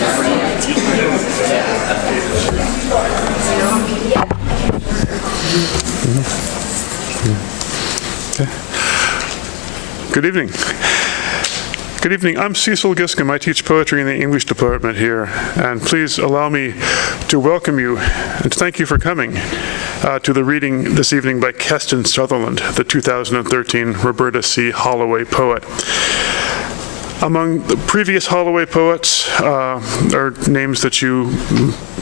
Good evening. Good evening. I'm Cecil Giscombe. I teach poetry in the English department here, and please allow me to welcome you and thank you for coming to the reading this evening by Keston Sutherland, the 2013 Roberta C. Holloway poet. Among the previous Holloway poets are names that you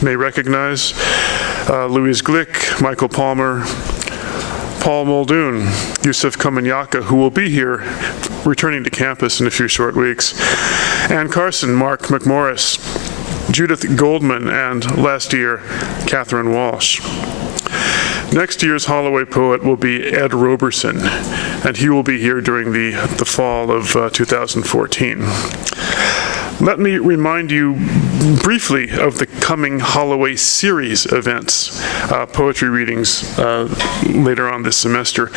may recognize: Louise Glick, Michael Palmer, Paul Muldoon, Yusuf Komunyakaa, who will be here returning to campus in a few short weeks, Ann Carson, Mark McMorris, Judith Goldman, and last year, Catherine Walsh. Next year's Holloway poet will be Ed Roberson, and he will be here during the fall of 2014. Let me remind you briefly of the coming Holloway series events, poetry readings later on this semester.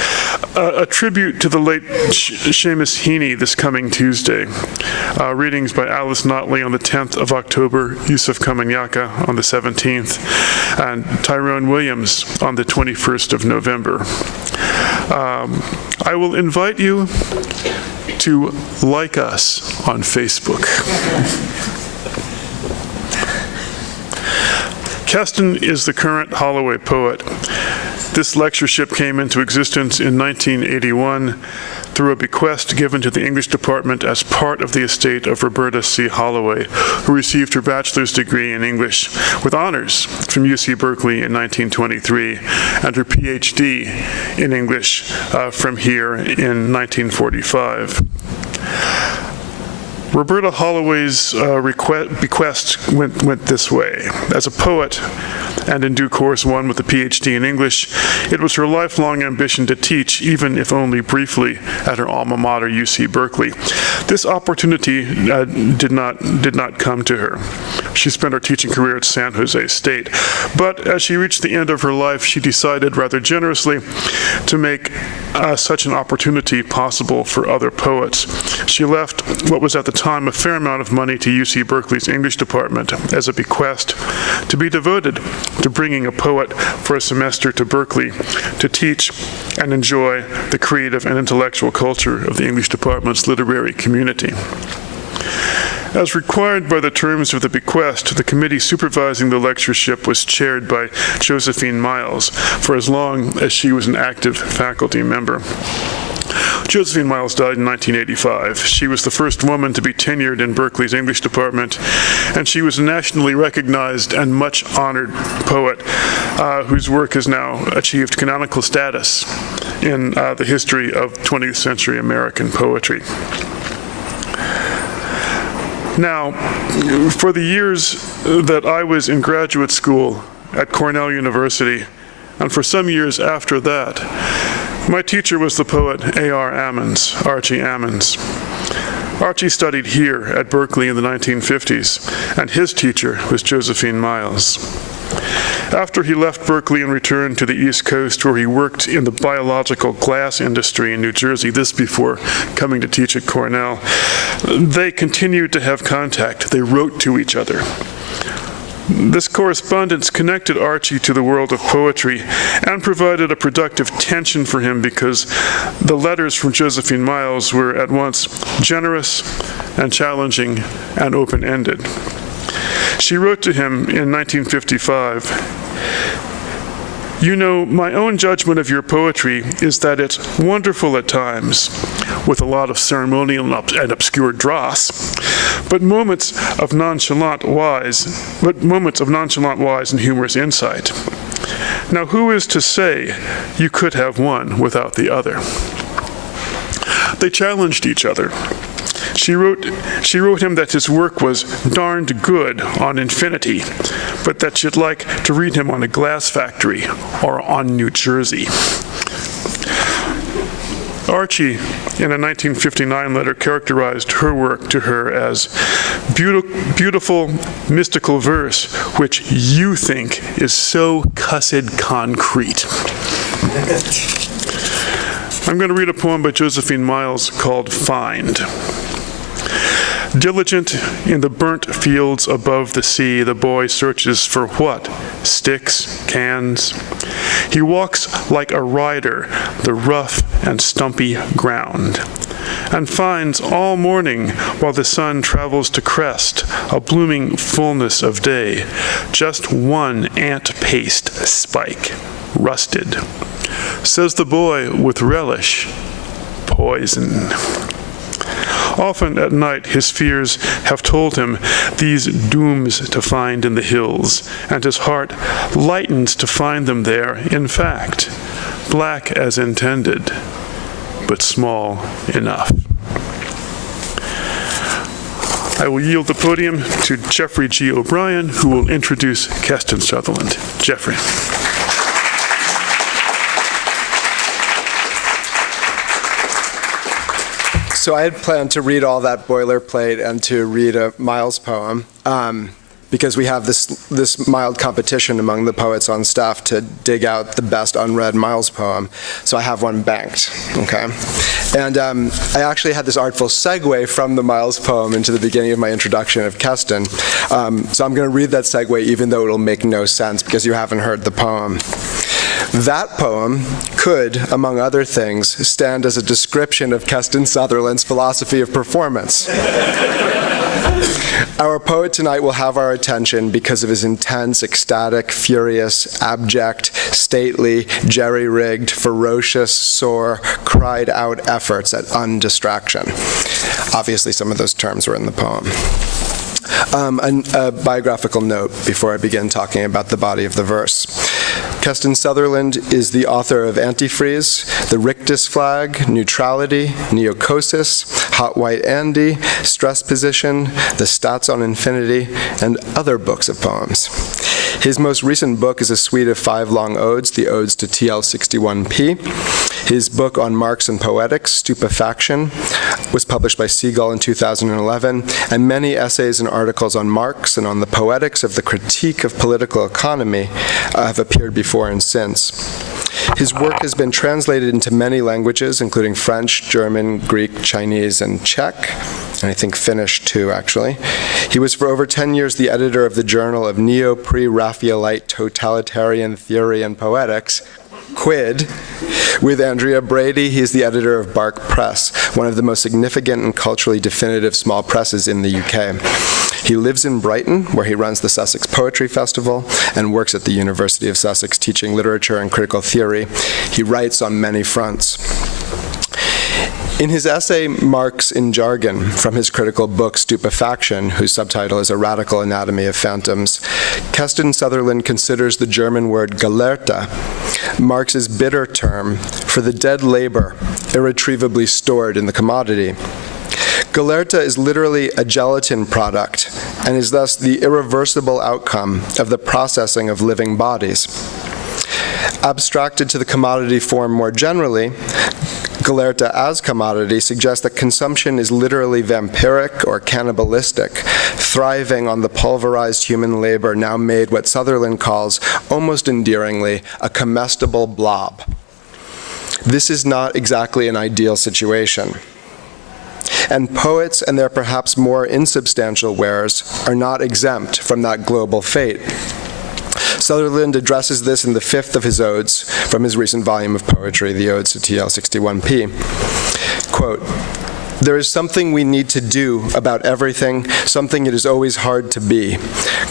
A tribute to the late Seamus Heaney this coming Tuesday. Readings by Alice Notley on the 10th of October, Yusuf Komunyakaa on the 17th, and Tyrone Williams on the 21st of November. I will invite you to like us on Facebook. Keston is the current Holloway poet. This lectureship came into existence in 1981 through a bequest given to the English department as part of the estate of Roberta C. Holloway, who received her bachelor's degree in English with honors from UC Berkeley in 1923 and her PhD in English from here in 1945. Roberta Holloway's bequest went this way. As a poet, and in due course one with a PhD in English, it was her lifelong ambition to teach, even if only briefly, at her alma mater, UC Berkeley. This opportunity did not come to her. She spent her teaching career at San Jose State. But as she reached the end of her life, she decided rather generously to make such an opportunity possible for other poets. She left what was at the time a fair amount of money to UC Berkeley's English department as a bequest to be devoted to bringing a poet for a semester to Berkeley to teach and enjoy the creative and intellectual culture of the English department's literary community. As required by the terms of the bequest, the committee supervising the lectureship was chaired by Josephine Miles for as long as she was an active faculty member. Josephine Miles died in 1985. She was the first woman to be tenured in Berkeley's English department, and she was a nationally recognized and much honored poet whose work has now achieved canonical status in the history of 20th century American poetry. Now, for the years that I was in graduate school at Cornell University, and for some years after that, my teacher was the poet A.R. Ammons, Archie Ammons. Archie studied here at Berkeley in the 1950s, and his teacher was Josephine Miles. After he left Berkeley and returned to the East Coast, where he worked in the biological glass industry in New Jersey, this before coming to teach at Cornell, they continued to have contact. They wrote to each other. This correspondence connected Archie to the world of poetry and provided a productive tension for him because the letters from Josephine Miles were at once generous and challenging and open-ended. She wrote to him in 1955, "You know, my own judgment of your poetry is that it's wonderful at times, with a lot of ceremonial and obscure dross, but moments of nonchalant wise and humorous insight. Now, who is to say you could have one without the other?" They challenged each other. She wrote him that his work was darned good on infinity, but that she'd like to read him on a glass factory or on New Jersey. Archie, in a 1959 letter, characterized her work to her as beautiful, mystical verse, which you think is so cussed concrete. I'm going to read a poem by Josephine Miles called Find. Diligent in the burnt fields above the sea, the boy searches for what? Sticks, cans. He walks like a rider the rough and stumpy ground, and finds all morning, while the sun travels to crest a blooming fullness of day, just one ant-paste spike, rusted. Says the boy with relish, poison. Often at night his fears have told him these dooms to find in the hills, and his heart lightens to find them there, in fact, black as intended, but small enough. I will yield the podium to Geoffrey G. O'Brien, who will introduce Keston Sutherland. Geoffrey. So I had planned to read all that boilerplate and to read a Miles poem, because we have this mild competition among the poets on staff to dig out the best unread Miles poem. So I have one banked, okay? And I actually had this artful segue from the Miles poem into the beginning of my introduction of Keston. So I'm going to read that segue even though it'll make no sense because you haven't heard the poem. That poem could, among other things, stand as a description of Keston Sutherland's philosophy of performance. Our poet tonight will have our attention because of his intense, ecstatic, furious, abject, stately, jerry-rigged, ferocious, sore, cried-out efforts at undistraction. Obviously, some of those terms were in the poem. A biographical note before I begin talking about the body of the verse. Keston Sutherland is the author of Antifreeze, The Rictus Flag, Neutrality, Neocosis, Hot White Andy, Stress Position, The Stats on Infinity, and other books of poems. His most recent book is a suite of 5 long odes, the Odes to TL61P. His book on Marx and Poetics, Stupefaction, was published by Seagull in 2011, and many essays and articles on Marx and on the poetics of the critique of political economy have appeared before and since. His work has been translated into many languages, including French, German, Greek, Chinese, and Czech, and I think Finnish too, actually. He was for over 10 years the editor of the Journal of Neo-Pre-Raphaelite Totalitarian Theory and Poetics, Quid. With Andrea Brady, he is the editor of Bark Press, one of the most significant and culturally definitive small presses in the UK. He lives in Brighton, where he runs the Sussex Poetry Festival and works at the University of Sussex teaching literature and critical theory. He writes on many fronts. In his essay, Marx in Jargon, from his critical book Stupefaction, whose subtitle is A Radical Anatomy of Phantoms, Keston Sutherland considers the German word Gelehrte, Marx's bitter term for the dead labor irretrievably stored in the commodity. Gelehrte is literally a gelatin product and is thus the irreversible outcome of the processing of living bodies. Abstracted to the commodity form more generally, Gelehrte as commodity suggests that consumption is literally vampiric or cannibalistic, thriving on the pulverized human labor now made what Sutherland calls, almost endearingly, a comestible blob. This is not exactly an ideal situation. And poets and their perhaps more insubstantial wares are not exempt from that global fate. Sutherland addresses this in the 5th of his odes from his recent volume of poetry, the Odes to TL61P. Quote, "There is something we need to do about everything, something it is always hard to be.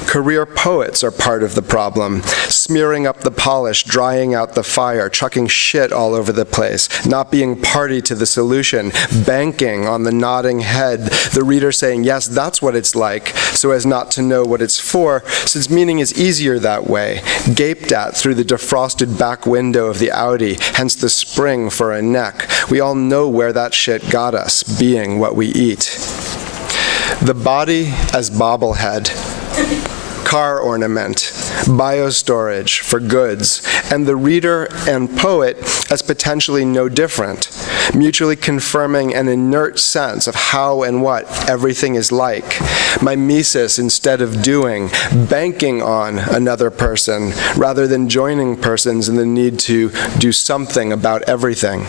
Career poets are part of the problem, smearing up the polish, drying out the fire, chucking shit all over the place, not being party to the solution, banking on the nodding head, the reader saying, yes, that's what it's like, so as not to know what it's for, since meaning is easier that way, gaped at through the defrosted back window of the Audi, hence the spring for a neck. We all know where that shit got us, being what we eat. The body as bobblehead, car ornament, biostorage for goods, and the reader and poet as potentially no different, mutually confirming an inert sense of how and what everything is like, mimesis instead of doing, banking on another person rather than joining persons in the need to do something about everything.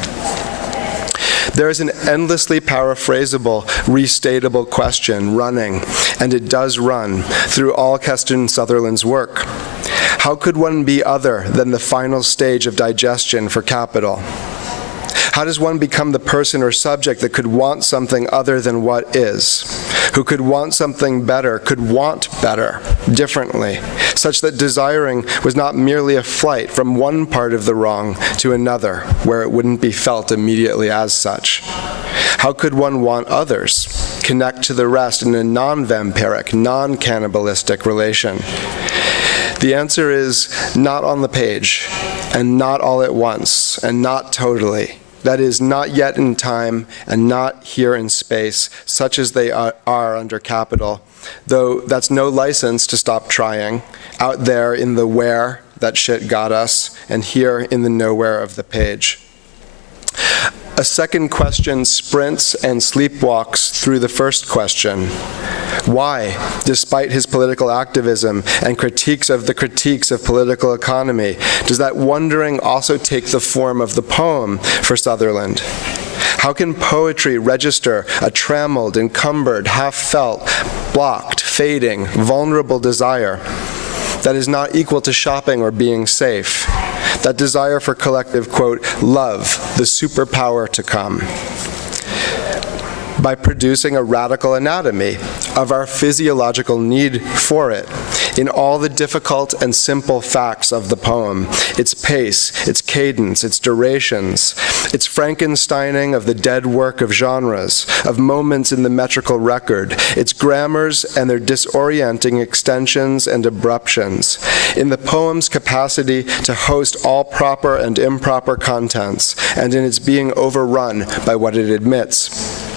There is an endlessly paraphrasable, restatable question running, and it does run, through all Keston Sutherland's work. How could one be other than the final stage of digestion for capital? How does one become the person or subject that could want something other than what is, who could want something better, could want better, differently, such that desiring was not merely a flight from one part of the wrong to another, where it wouldn't be felt immediately as such? How could one want others, connect to the rest in a non-vampiric, non-cannibalistic relation? The answer is not on the page, and not all at once, and not totally. That is, not yet in time, and not here in space, such as they are under capital, though that's no license to stop trying, out there in the where that shit got us, and here in the nowhere of the page. A second question sprints and sleepwalks through the first question. Why, despite his political activism and critiques of political economy, does that wondering also take the form of the poem for Sutherland? How can poetry register a trammeled, encumbered, half-felt, blocked, fading, vulnerable desire that is not equal to shopping or being safe? That desire for collective, quote, love, the superpower to come. By producing a radical anatomy of our physiological need for it in all the difficult and simple facts of the poem, its pace, its cadence, its durations, its Frankensteining of the dead work of genres, of moments in the metrical record, its grammars and their disorienting extensions and abruptions, in the poem's capacity to host all proper and improper contents, and in its being overrun by what it admits.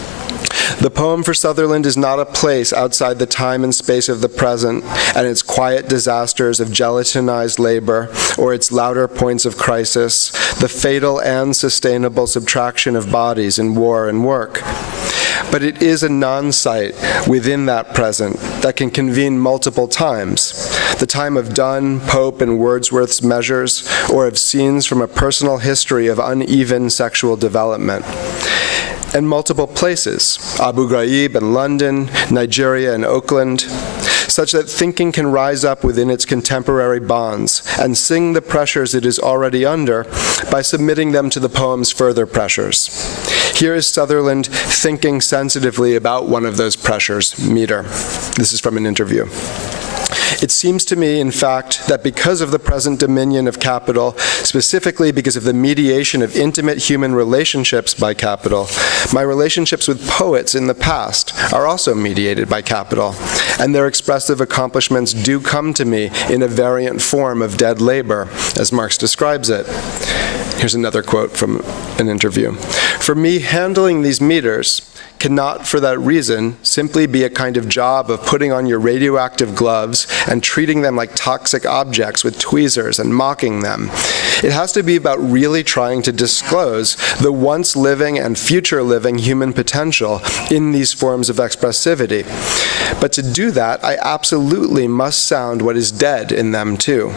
The poem for Sutherland is not a place outside the time and space of the present and its quiet disasters of gelatinized labor or its louder points of crisis, the fatal and sustainable subtraction of bodies in war and work. But it is a non-site within that present that can convene multiple times, the time of Donne, Pope, and Wordsworth's measures, or of scenes from a personal history of uneven sexual development. And multiple places, Abu Ghraib and London, Nigeria and Oakland, such that thinking can rise up within its contemporary bonds and sing the pressures it is already under by submitting them to the poem's further pressures. Here is Sutherland thinking sensitively about one of those pressures, meter. This is from an interview. It seems to me, in fact, that because of the present dominion of capital, specifically because of the mediation of intimate human relationships by capital, my relationships with poets in the past are also mediated by capital, and their expressive accomplishments do come to me in a variant form of dead labor, as Marx describes it. Here's another quote from an interview. For me, handling these meters cannot, for that reason, simply be a kind of job of putting on your radioactive gloves and treating them like toxic objects with tweezers and mocking them. It has to be about really trying to disclose the once living and future living human potential in these forms of expressivity. But to do that, I absolutely must sound what is dead in them too.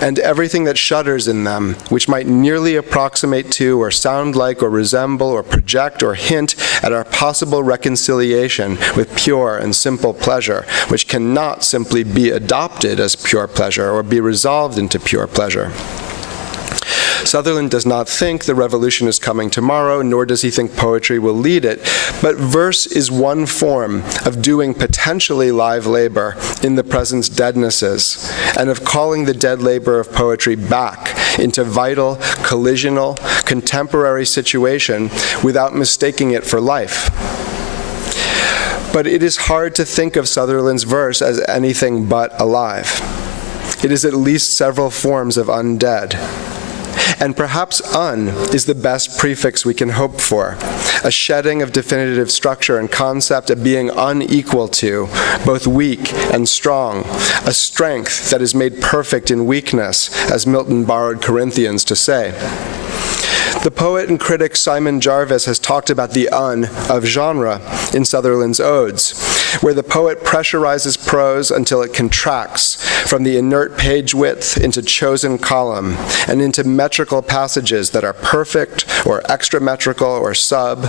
And everything that shudders in them, which might nearly approximate to or sound like or resemble or project or hint at our possible reconciliation with pure and simple pleasure, which cannot simply be adopted as pure pleasure or be resolved into pure pleasure. Sutherland does not think the revolution is coming tomorrow, nor does he think poetry will lead it, but verse is one form of doing potentially live labor in the present's deadnesses, and of calling the dead labor of poetry back into vital, collisional, contemporary situation without mistaking it for life. But it is hard to think of Sutherland's verse as anything but alive. It is at least several forms of undead. And perhaps un is the best prefix we can hope for, a shedding of definitive structure and concept, a being unequal to, both weak and strong, a strength that is made perfect in weakness, as Milton borrowed Corinthians to say. The poet and critic Simon Jarvis has talked about the un of genre in Sutherland's odes. where the poet pressurizes prose until it contracts from the inert page width into chosen column and into metrical passages that are perfect or extra-metrical or sub,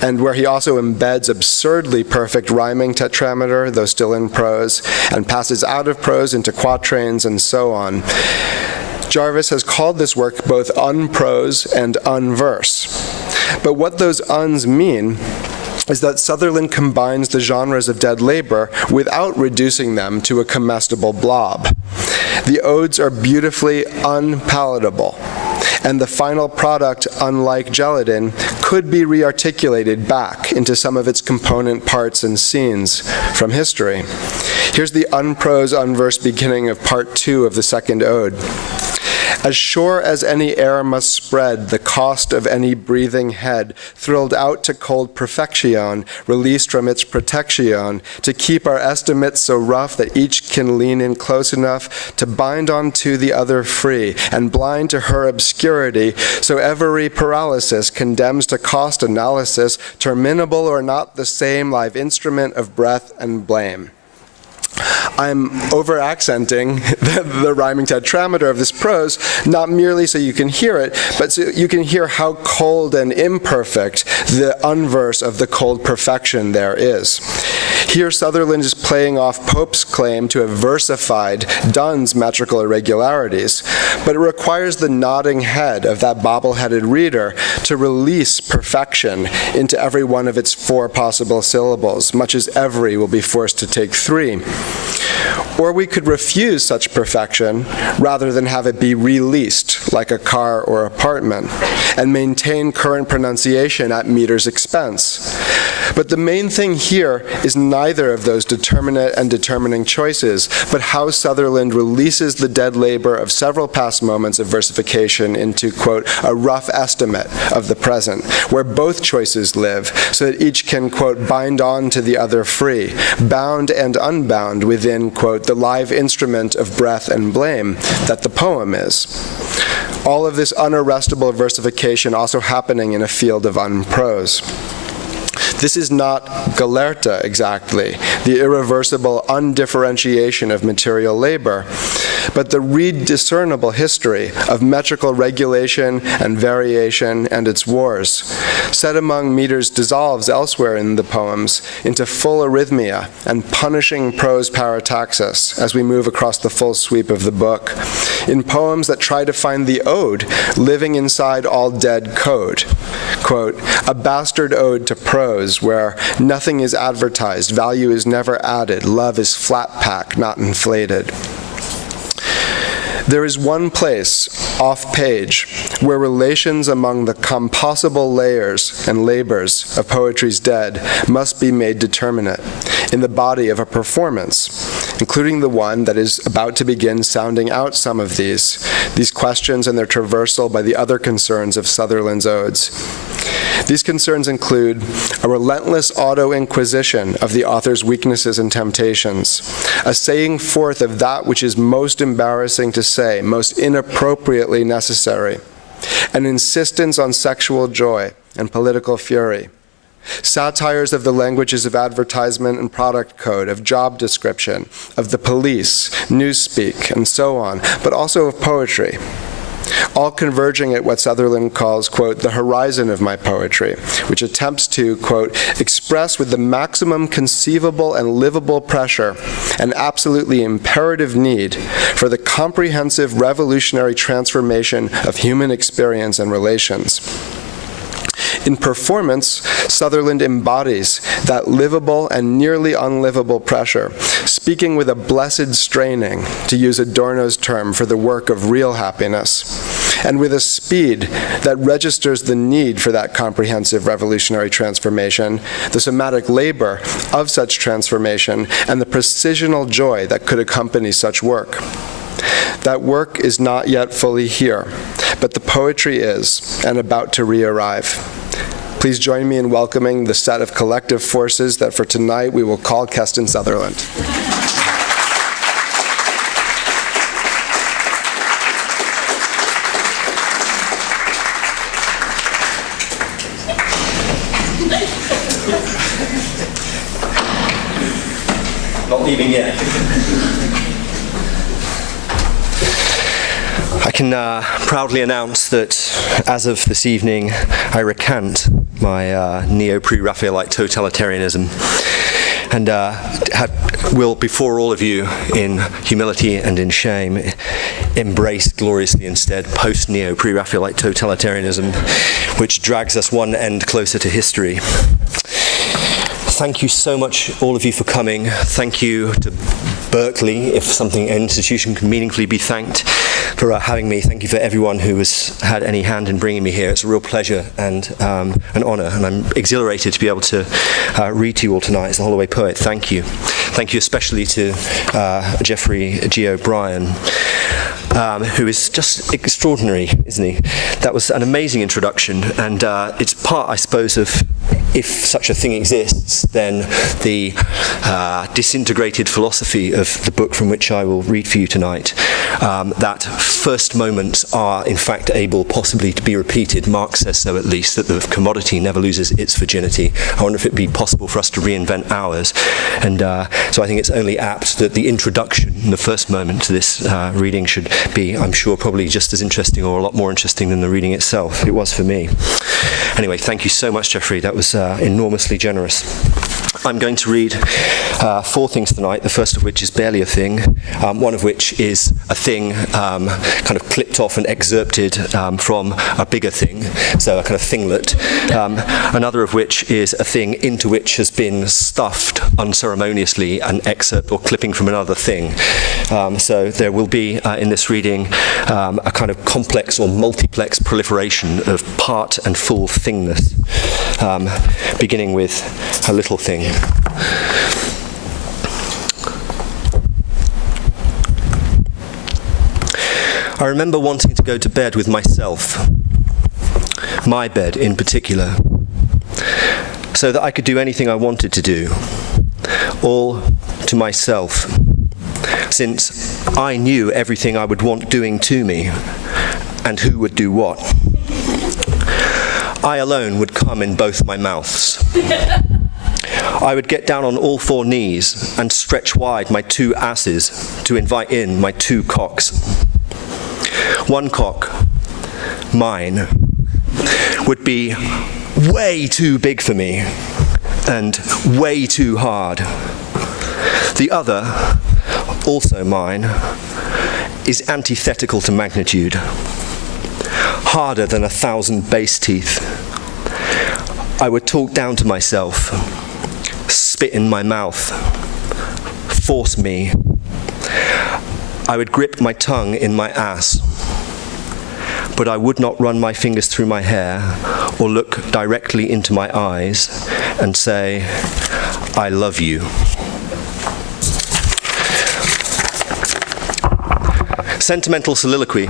and where he also embeds absurdly perfect rhyming tetrameter, though still in prose, and passes out of prose into quatrains and so on. Jarvis has called this work both unprose and unverse. But what those uns mean is that Sutherland combines the genres of dead labor without reducing them to a comestible blob. The odes are beautifully unpalatable, and the final product, unlike Gelladin, could be rearticulated back into some of its component parts and scenes from history. Here's the unprose, unverse beginning of part 2 of the second ode. As sure as any air must spread, the cost of any breathing head, thrilled out to cold perfection, released from its protection, to keep our estimates so rough that each can lean in close enough to bind onto the other free, and blind to her obscurity, so every paralysis condemns to cost analysis, terminable or not the same live instrument of breath and blame. I'm over-accenting the rhyming tetrameter of this prose, not merely so you can hear it, but so you can hear how cold and imperfect the unverse of the cold perfection there is. Here Sutherland is playing off Pope's claim to have versified Donne's metrical irregularities, but it requires the nodding head of that bobble-headed reader to release perfection into every one of its 4 possible syllables, much as every will be forced to take 3. Or we could refuse such perfection rather than have it be released like a car or apartment and maintain current pronunciation at meter's expense. But the main thing here is neither of those determinate and determining choices, but how Sutherland releases the dead labor of several past moments of versification into, quote, a rough estimate of the present, where both choices live, so that each can, quote, bind on to the other free, bound and unbound within, quote, the live instrument of breath and blame that the poem is. All of this unarrestable versification also happening in a field of unprose. This is not Galerta exactly, the irreversible undifferentiation of material labor, but the rediscernible history of metrical regulation and variation and its wars, set among meters dissolves elsewhere in the poems into full arrhythmia and punishing prose parataxis as we move across the full sweep of the book, in poems that try to find the ode living inside all dead code. Quote, a bastard ode to prose where nothing is advertised, value is never added, love is flat pack, not inflated. There is one place, off-page, where relations among the compossible layers and labors of poetry's dead must be made determinate in the body of a performance, including the one that is about to begin sounding out some of these questions and their traversal by the other concerns of Sutherland's odes. These concerns include a relentless auto-inquisition of the author's weaknesses and temptations, a saying forth of that which is most embarrassing to say, most inappropriately necessary, an insistence on sexual joy and political fury, satires of the languages of advertisement and product code, of job description, of the police, newspeak, and so on, but also of poetry, all converging at what Sutherland calls, quote, the horizon of my poetry, which attempts to, quote, express with the maximum conceivable and livable pressure an absolutely imperative need for the comprehensive revolutionary transformation of human experience and relations. In performance, Sutherland embodies that livable and nearly unlivable pressure, speaking with a blessed straining, to use Adorno's term for the work of real happiness, and with a speed that registers the need for that comprehensive revolutionary transformation, the somatic labor of such transformation, and the precisional joy that could accompany such work. That work is not yet fully here, but the poetry is, and about to re-arrive. Please join me in welcoming the set of collective forces that for tonight we will call Keston Sutherland. leaving yet. I can proudly announce that as of this evening, I recant my neo-pre-Raphaelite totalitarianism and will, before all of you, in humility and in shame, embrace gloriously instead post-neo-pre-Raphaelite totalitarianism, which drags us one end closer to history. Thank you so much, all of you, for coming. Thank you to Berkeley, if an institution can meaningfully be thanked, for having me. Thank you for everyone who has had any hand in bringing me here. It's a real pleasure and an honor, and I'm exhilarated to be able to read to you all tonight as a Holloway poet. Thank you. Thank you especially to Geoffrey G. O'Brien, who is just extraordinary, isn't he? That was an amazing introduction, and it's part, I suppose, of, if such a thing exists, then the disintegrated philosophy of the book from which I will read for you tonight, that first moments are in fact able possibly to be repeated. Marx says so, at least, that the commodity never loses its virginity. I wonder if it would be possible for us to reinvent ours. And so I think it's only apt that the introduction, the first moment to this reading, should be, I'm sure, probably just as interesting or a lot more interesting than the reading itself. It was for me. Anyway, thank you so much, Geoffrey. That was enormously generous. I'm going to read 4 things tonight, the first of which is barely a thing, one of which is a thing kind of clipped off and excerpted from a bigger thing, so a kind of thinglet, another of which is a thing into which has been stuffed unceremoniously an excerpt or clipping from another thing. So there will be in this reading a kind of complex or multiplex proliferation of part and full thingness, beginning with a little thing. I remember wanting to go to bed with myself, my bed in particular, so that I could do anything I wanted to do, all to myself, since I knew everything I would want doing to me, and who would do what. I alone would come in both my mouths. I would get down on all 4 knees and stretch wide my 2 asses to invite in my 2 cocks. One cock, mine, would be way too big for me and way too hard. The other, also mine, is antithetical to magnitude, harder than 1,000 base teeth. I would talk down to myself, spit in my mouth, force me. I would grip my tongue in my ass, but I would not run my fingers through my hair or look directly into my eyes and say, I love you. Sentimental soliloquy.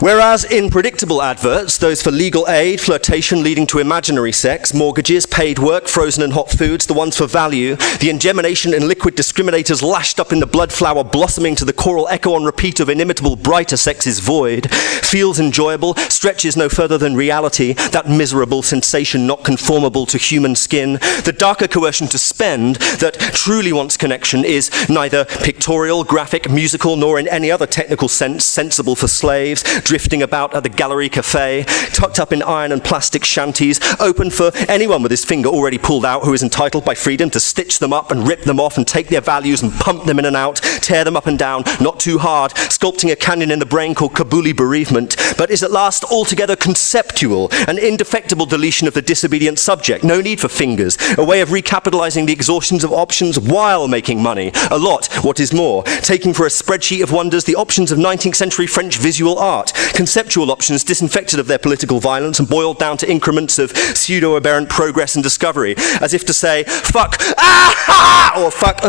Whereas in predictable adverts, those for legal aid, flirtation leading to imaginary sex, mortgages, paid work, frozen and hot foods, the ones for value, the ingemination and liquid discriminators lashed up in the blood flower blossoming to the choral echo on repeat of inimitable brighter sex's void, feels enjoyable, stretches no further than reality, that miserable sensation not conformable to human skin, the darker coercion to spend that truly wants connection is neither pictorial, graphic, musical, nor in any other technical sense sensible for slaves, drifting about at the Gallery Cafe, tucked up in iron and plastic shanties, open for anyone with his finger already pulled out who is entitled by freedom to stitch them up and rip them off and take their values and pump them in and out, tear them up and down, not too hard, sculpting a canyon in the brain called Kabuli bereavement, but is at last altogether conceptual, an indefectible deletion of the disobedient subject, no need for fingers, a way of recapitalizing the exhaustions of options while making money, a lot, what is more, taking for a spreadsheet of wonders the options of 19th century French visual art, conceptual options disinfected of their political violence and boiled down to increments of pseudo-aberrant progress and discovery, as if to say, fuck, or fuck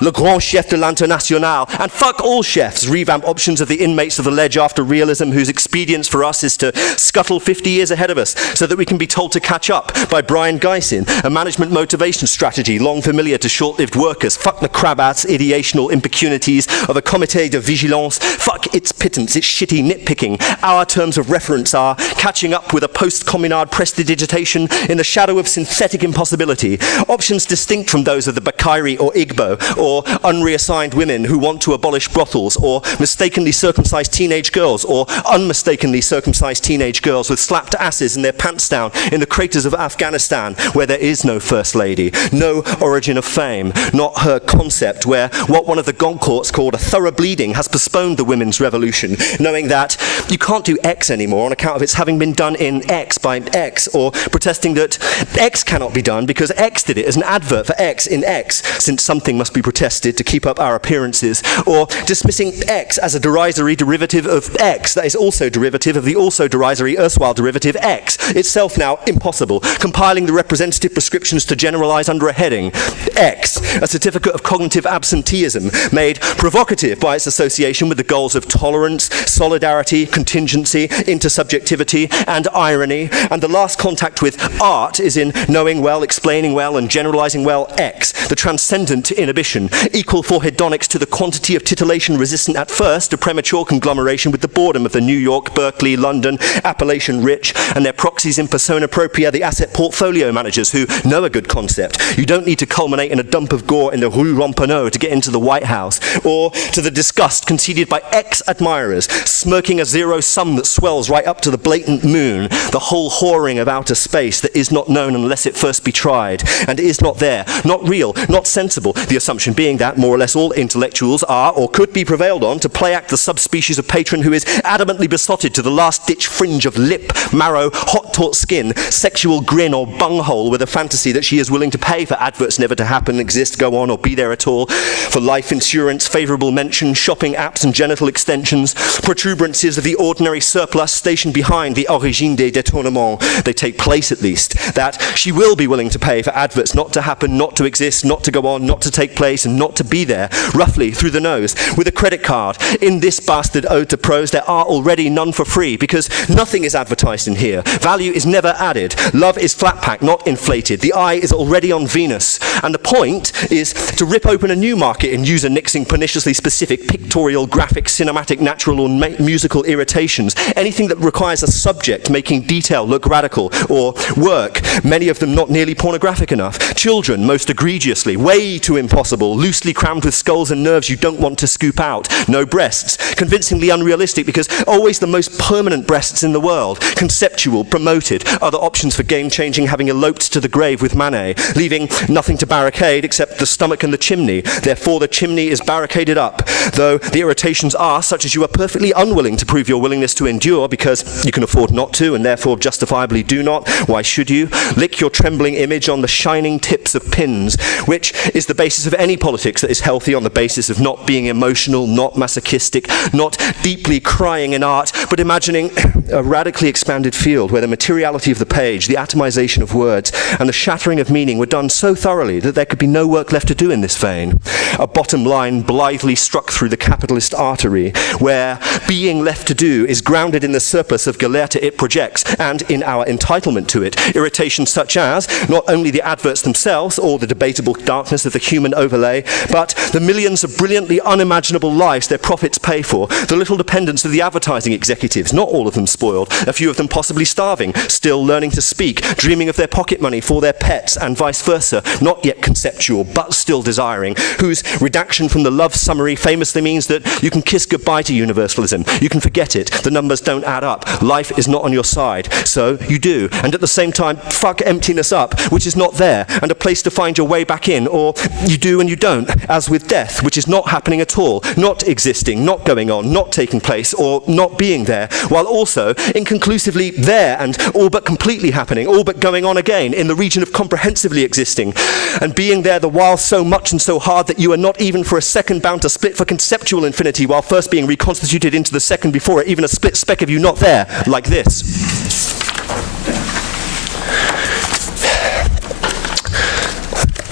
le grand chef de l'international, and fuck all chefs, revamp options of the inmates of the ledge after realism whose expedience for us is to scuttle 50 years ahead of us so that we can be told to catch up by Brian Geisin, a management motivation strategy long familiar to short-lived workers, fuck the crab-ass ideational impecunities of a comité de vigilance, fuck its pittance, distance, it's shitty nitpicking. Our terms of reference are catching up with a post-communard prestidigitation in the shadow of synthetic impossibility. Options distinct from those of the Bakari or Igbo, or unreassigned women who want to abolish brothels, or mistakenly circumcised teenage girls, or unmistakenly circumcised teenage girls with slapped asses in their pants down in the craters of Afghanistan, where there is no First Lady, no origin of fame, not her concept, where what one of the Goncourts called a thorough bleeding has postponed the women's revolution, knowing that you can't do X anymore on account of its having been done in X by X, or protesting that X cannot be done because X did it as an advert for X in X, since something must be protested to keep up our appearances, or dismissing X as a derisory derivative of X that is also derivative of the also derisory erstwhile derivative X, itself now impossible, compiling the representative prescriptions to generalize under a heading, X, a certificate of cognitive absenteeism, made provocative by its association with the goals of tolerance, solidarity, contingency, intersubjectivity, and irony, and the last contact with art is in knowing well, explaining well, and generalizing well X, the transcendent inhibition, equal for hedonics to the quantity of titillation resistant at first to premature conglomeration with the boredom of the New York, Berkeley, London, Appalachian rich, and their proxies in persona propria, the asset portfolio managers who know a good concept. You don't need to culminate in a dump of gore in the Rue Ramponneau to get into the White House, or to the disgust conceded by ex-admirers, smirking a zero sum that swells right up to the blatant moon, the whole whoring of outer space that is not known unless it first be tried, and is not there, not real, not sensible, the assumption being that more or less all intellectuals are, or could be prevailed on, to play act the subspecies of patron who is adamantly besotted to the last-ditch fringe of lip, marrow, hot-taut skin, sexual grin or bunghole with a fantasy that she is willing to pay for adverts never to happen, exist, go on, or be there at all, for life insurance, favourable mention, shopping apps and genital extensions, protuberances of the ordinary surplus stationed behind the origine des détournements. They take place at least. That she will be willing to pay for adverts not to happen, not to exist, not to go on, not to take place, and not to be there, roughly through the nose, with a credit card. In this bastard ode to prose, there are already none for free, because nothing is advertised in here. Value is never added. Love is flat packed, not inflated. The eye is already on Venus. And the point is to rip open a new market in user nixing perniciously specific pictorial, graphic, cinematic, natural, or musical irritations. Anything that requires a subject making detail look radical, or work, many of them not nearly pornographic enough. Children, most egregiously, way too impossible, loosely crammed with skulls and nerves you don't want to scoop out. No breasts, convincingly unrealistic because always the most permanent breasts in the world. Conceptual, promoted, other options for game-changing having eloped to the grave with Manet, leaving nothing to barricade except the stomach and the chimney. Therefore the chimney is barricaded up, though the irritations are such as you are perfectly unwilling to prove your willingness to endure because you can afford not to and therefore justifiably do not. Why should you? Lick your trembling image on the shining tips of pins, which is the basis of any politics that is healthy, on the basis of not being emotional, not masochistic, not deeply crying in art, but imagining a radically expanded field where the materiality of the page, the atomization of words, and the shattering of meaning were done so thoroughly that there could be no work left to do in this vein. A bottom line blithely struck through the capitalist artery, where being left to do is grounded in the surplus of Gelehrte it projects, and in our entitlement to it, irritations such as not only the adverts themselves or the debatable darkness of the human overlay, but the millions of brilliantly unimaginable lives their profits pay for, the little dependence of the advertising executives, not all of them spoiled, a few of them possibly starving, still learning to speak, dreaming of their pocket money for their pets, and vice versa, not yet conceptual, but still desiring, whose redaction from the love summary famously means that you can kiss goodbye to universalism, you can forget it, the numbers don't add up, life is not on your side, so you do, and at the same time, fuck emptiness up, which is not there, and a place to find your way back in, or you do and you don't, as with death, which is not happening at all, not existing, not going on, not taking place, or not being there, while also inconclusively there and all but completely happening, all but going on again in the region of comprehensively existing, and being there the while so much and so hard that you are not even for a second bound to split for conceptual infinity while first being reconstituted into the second before it, even a split speck of you not there, like this.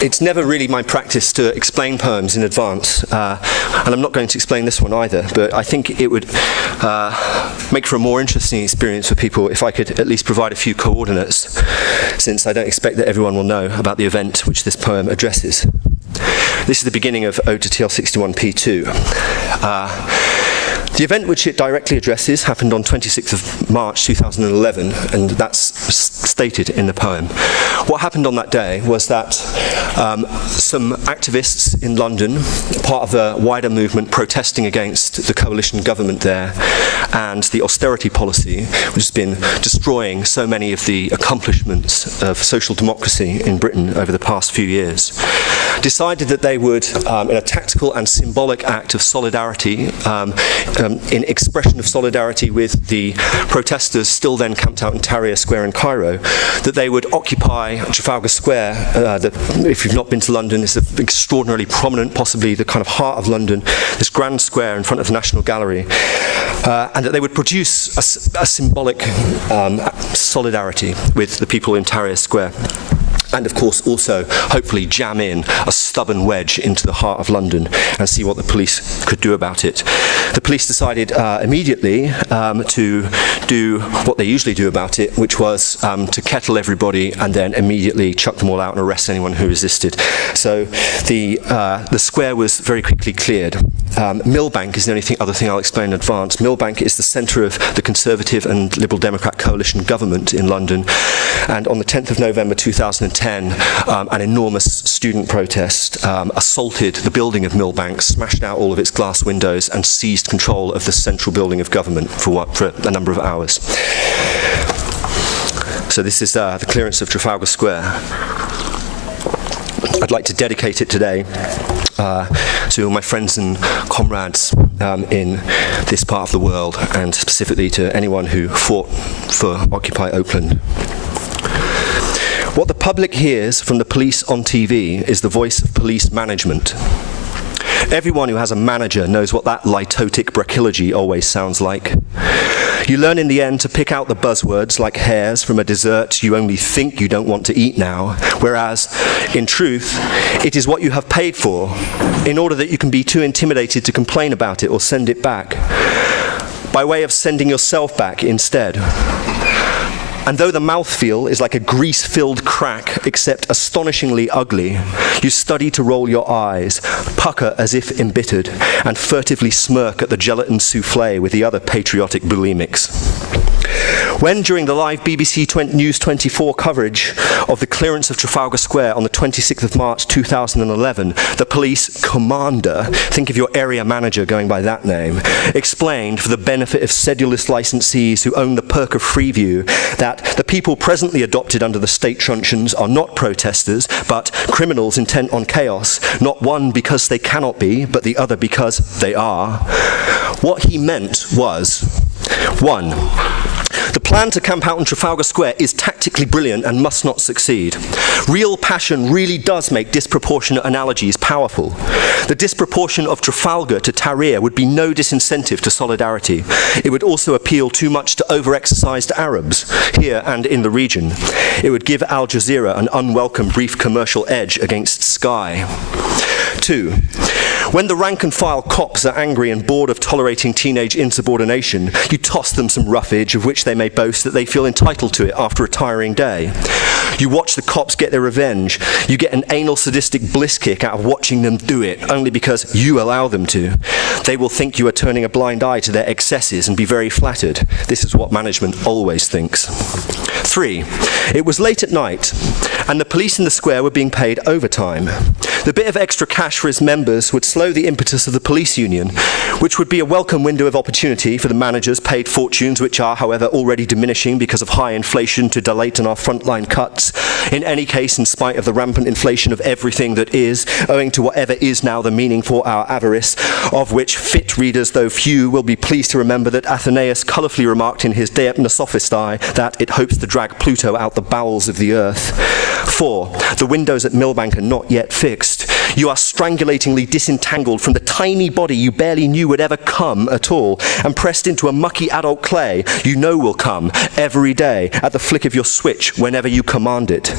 It's never really my practice to explain poems in advance, and I'm not going to explain this one either, but I think it would make for a more interesting experience for people if I could at least provide a few coordinates, since I don't expect that everyone will know about the event which this poem addresses. This is the beginning of Ode to TL61P2. The event which it directly addresses happened on 26th of March 2011, and that's stated in the poem. What happened on that day was that some activists in London, part of a wider movement protesting against the coalition government there and the austerity policy, which has been destroying so many of the accomplishments of social democracy in Britain over the past few years, decided that they would, in a tactical and symbolic act of solidarity, in expression of solidarity with the protesters still then camped out in Tahrir Square in Cairo, that they would occupy Trafalgar Square. If you've not been to London, it's an extraordinarily prominent, possibly the kind of heart of London, this grand square in front of the National Gallery, and that they would produce a symbolic solidarity with the people in Tahrir Square. And of course also hopefully jam in a stubborn wedge into the heart of London and see what the police could do about it. The police decided immediately to do what they usually do about it, which was to kettle everybody and then immediately chuck them all out and arrest anyone who resisted. So the square was very quickly cleared. Millbank is the only other thing I'll explain in advance. Millbank is the centre of the Conservative and Liberal Democrat coalition government in London, and on the 10th of November 2010, an enormous student protest assaulted the building of Millbank, smashed out all of its glass windows and seized control of the central building of government for a number of hours. So this is the clearance of Trafalgar Square. I'd like to dedicate it today to my friends and comrades in this part of the world, and specifically to anyone who fought for Occupy Oakland. What the public hears from the police on TV is the voice of police management. Everyone who has a manager knows what that litotic brachyllogy always sounds like. You learn in the end to pick out the buzzwords like hares from a dessert you only think you don't want to eat now, whereas, in truth, it is what you have paid for, in order that you can be too intimidated to complain about it or send it back, by way of sending yourself back instead. And though the mouthfeel is like a grease-filled crack, except astonishingly ugly, you study to roll your eyes, pucker as if embittered, and furtively smirk at the gelatin soufflé with the other patriotic bulimics. When, during the live BBC News 24 coverage of the clearance of Trafalgar Square on the 26th of March 2011, the police commander, think of your area manager going by that name, explained for the benefit of sedulous licensees who own the perk of Freeview that the people presently adopted under the state truncheons are not protesters, but criminals intent on chaos, not one because they cannot be, but the other because they are. What he meant was, 1. The plan to camp out in Trafalgar Square is tactically brilliant and must not succeed. Real passion really does make disproportionate analogies powerful. The disproportion of Trafalgar to Tahrir would be no disincentive to solidarity. It would also appeal too much to over-exercised Arabs, here and in the region. It would give Al Jazeera an unwelcome brief commercial edge against Sky. 2. When the rank-and-file cops are angry and bored of tolerating teenage insubordination, you toss them some roughage of which they may boast that they feel entitled to it after a tiring day. You watch the cops get their revenge. You get an anal sadistic bliss kick out of watching them do it, only because you allow them to. They will think you are turning a blind eye to their excesses and be very flattered. This is what management always thinks. 3. It was late at night, and the police in the square were being paid overtime. The bit of extra cash for its members would slow the impetus of the police union, which would be a welcome window of opportunity for the managers' paid fortunes, which are, however, already diminishing because of high inflation, to dilate on our frontline cuts. In any case, in spite of the rampant inflation of everything that is, owing to whatever is now the meaning for our avarice, of which fit readers, though few, will be pleased to remember that Athenaeus colourfully remarked in his De Sophistae that it hopes to drag Pluto out the bowels of the earth. 4. The windows at Millbank are not yet fixed. You are strangulatingly disentangled from the tiny body you barely knew would ever come at all, and pressed into a mucky adult clay you know will come every day at the flick of your switch whenever you command it.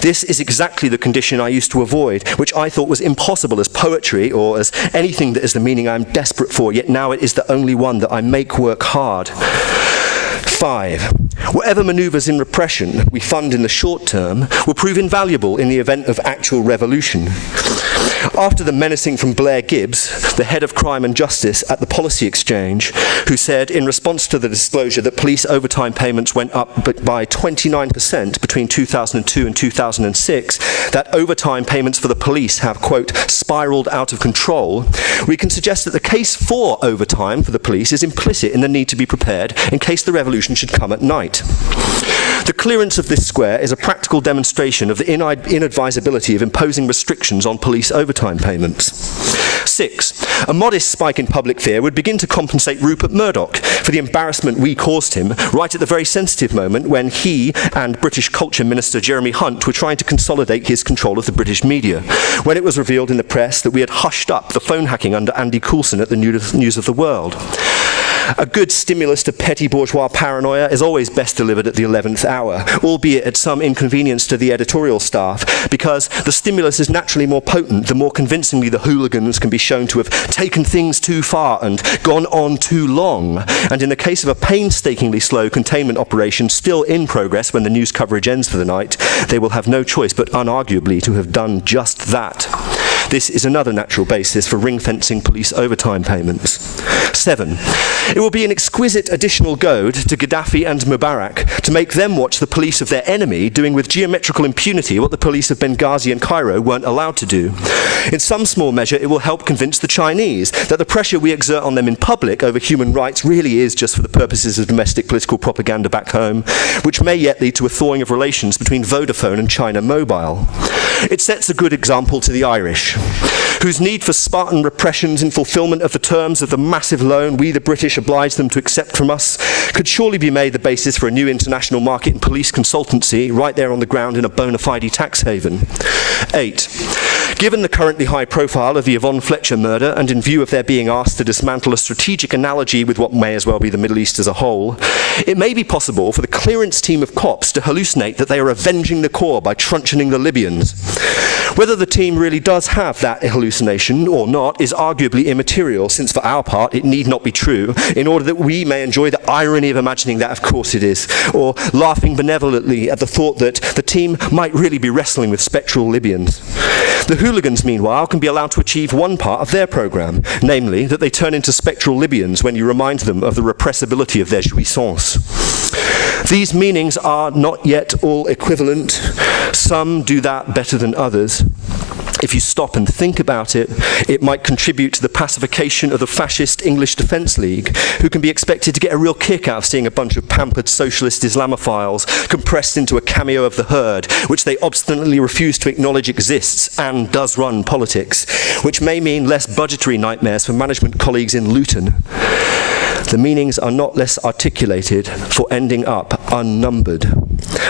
This is exactly the condition I used to avoid, which I thought was impossible as poetry or as anything that is the meaning I am desperate for, yet now it is the only one that I make work hard. 5. Whatever manoeuvres in repression we fund in the short term will prove invaluable in the event of actual revolution. After the menacing from Blair Gibbs, the head of crime and justice at the Policy Exchange, who said in response to the disclosure that police overtime payments went up by 29% between 2002 and 2006, that overtime payments for the police have, quote, spiraled out of control, we can suggest that the case for overtime for the police is implicit in the need to be prepared in case the revolution should come at night. The clearance of this square is a practical demonstration of the inadvisability of imposing restrictions on police overtime payments. 6. A modest spike in public fear would begin to compensate Rupert Murdoch for the embarrassment we caused him right at the very sensitive moment when he and British Culture Minister Jeremy Hunt were trying to consolidate his control of the British media, when it was revealed in the press that we had hushed up the phone hacking under Andy Coulson at the News of the World. A good stimulus to petty bourgeois paranoia is always best delivered at the 11th hour, albeit at some inconvenience to the editorial staff, because the stimulus is naturally more potent the more convincingly the hooligans can be shown to have taken things too far and gone on too long. And in the case of a painstakingly slow containment operation still in progress when the news coverage ends for the night, they will have no choice but unarguably to have done just that. This is another natural basis for ring-fencing police overtime payments. 7. It will be an exquisite additional goad to Gaddafi and Mubarak to make them watch the police of their enemy doing with geometrical impunity what the police of Benghazi and Cairo weren't allowed to do. In some small measure, it will help convince the Chinese that the pressure we exert on them in public over human rights really is just for the purposes of domestic political propaganda back home, which may yet lead to a thawing of relations between Vodafone and China Mobile. It sets a good example to the Irish, whose need for Spartan repressions in fulfilment of the terms of the massive loan we the British obliged them to accept from us could surely be made the basis for a new international market in police consultancy right there on the ground in a bona fide tax haven. 8. Given the currently high profile of the Yvonne Fletcher murder, and in view of their being asked to dismantle a strategic analogy with what may as well be the Middle East as a whole, it may be possible for the clearance team of cops to hallucinate that they are avenging the Corps by truncheoning the Libyans. Whether the team really does have that hallucination or not is arguably immaterial, since for our part it need not be true, in order that we may enjoy the irony of imagining that of course it is, or laughing benevolently at the thought that the team might really be wrestling with spectral Libyans. The hooligans, meanwhile, can be allowed to achieve one part of their programme, namely that they turn into spectral Libyans when you remind them of the repressibility of their jouissance. These meanings are not yet all equivalent. Some do that better than others. If you stop and think about it, it might contribute to the pacification of the fascist English Defence League, who can be expected to get a real kick out of seeing a bunch of pampered socialist Islamophiles compressed into a cameo of the herd, which they obstinately refuse to acknowledge exists and does run politics, which may mean less budgetary nightmares for management colleagues in Luton. The meanings are not less articulated for ending up unnumbered.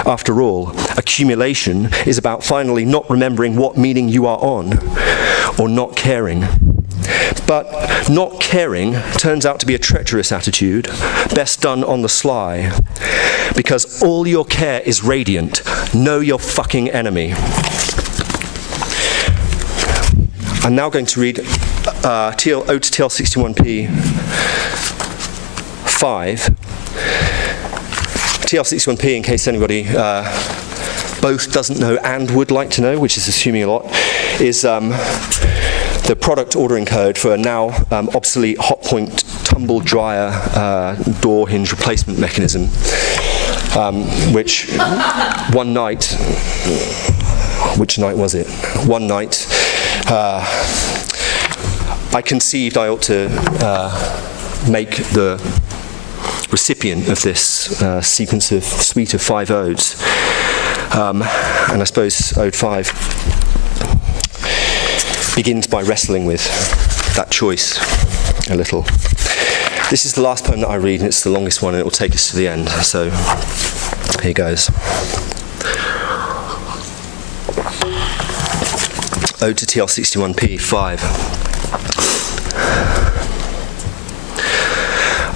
After all, accumulation is about finally not remembering what meaning you are on, or not caring. But not caring turns out to be a treacherous attitude, best done on the sly. Because all your care is radiant. Know your fucking enemy. I'm now going to read Ode to TL61P 5. TL61P, in case anybody both doesn't know and would like to know, which is assuming a lot, is the product ordering code for a now obsolete Hotpoint tumble dryer door hinge replacement mechanism, which one night, which night was it? One night, I conceived I ought to make the recipient of this sequence of suite of 5 odes. And I suppose Ode 5 begins by wrestling with that choice a little. This is the last poem that I read, and it's the longest one, and it will take us to the end. So here goes. Ode to TL61P 5.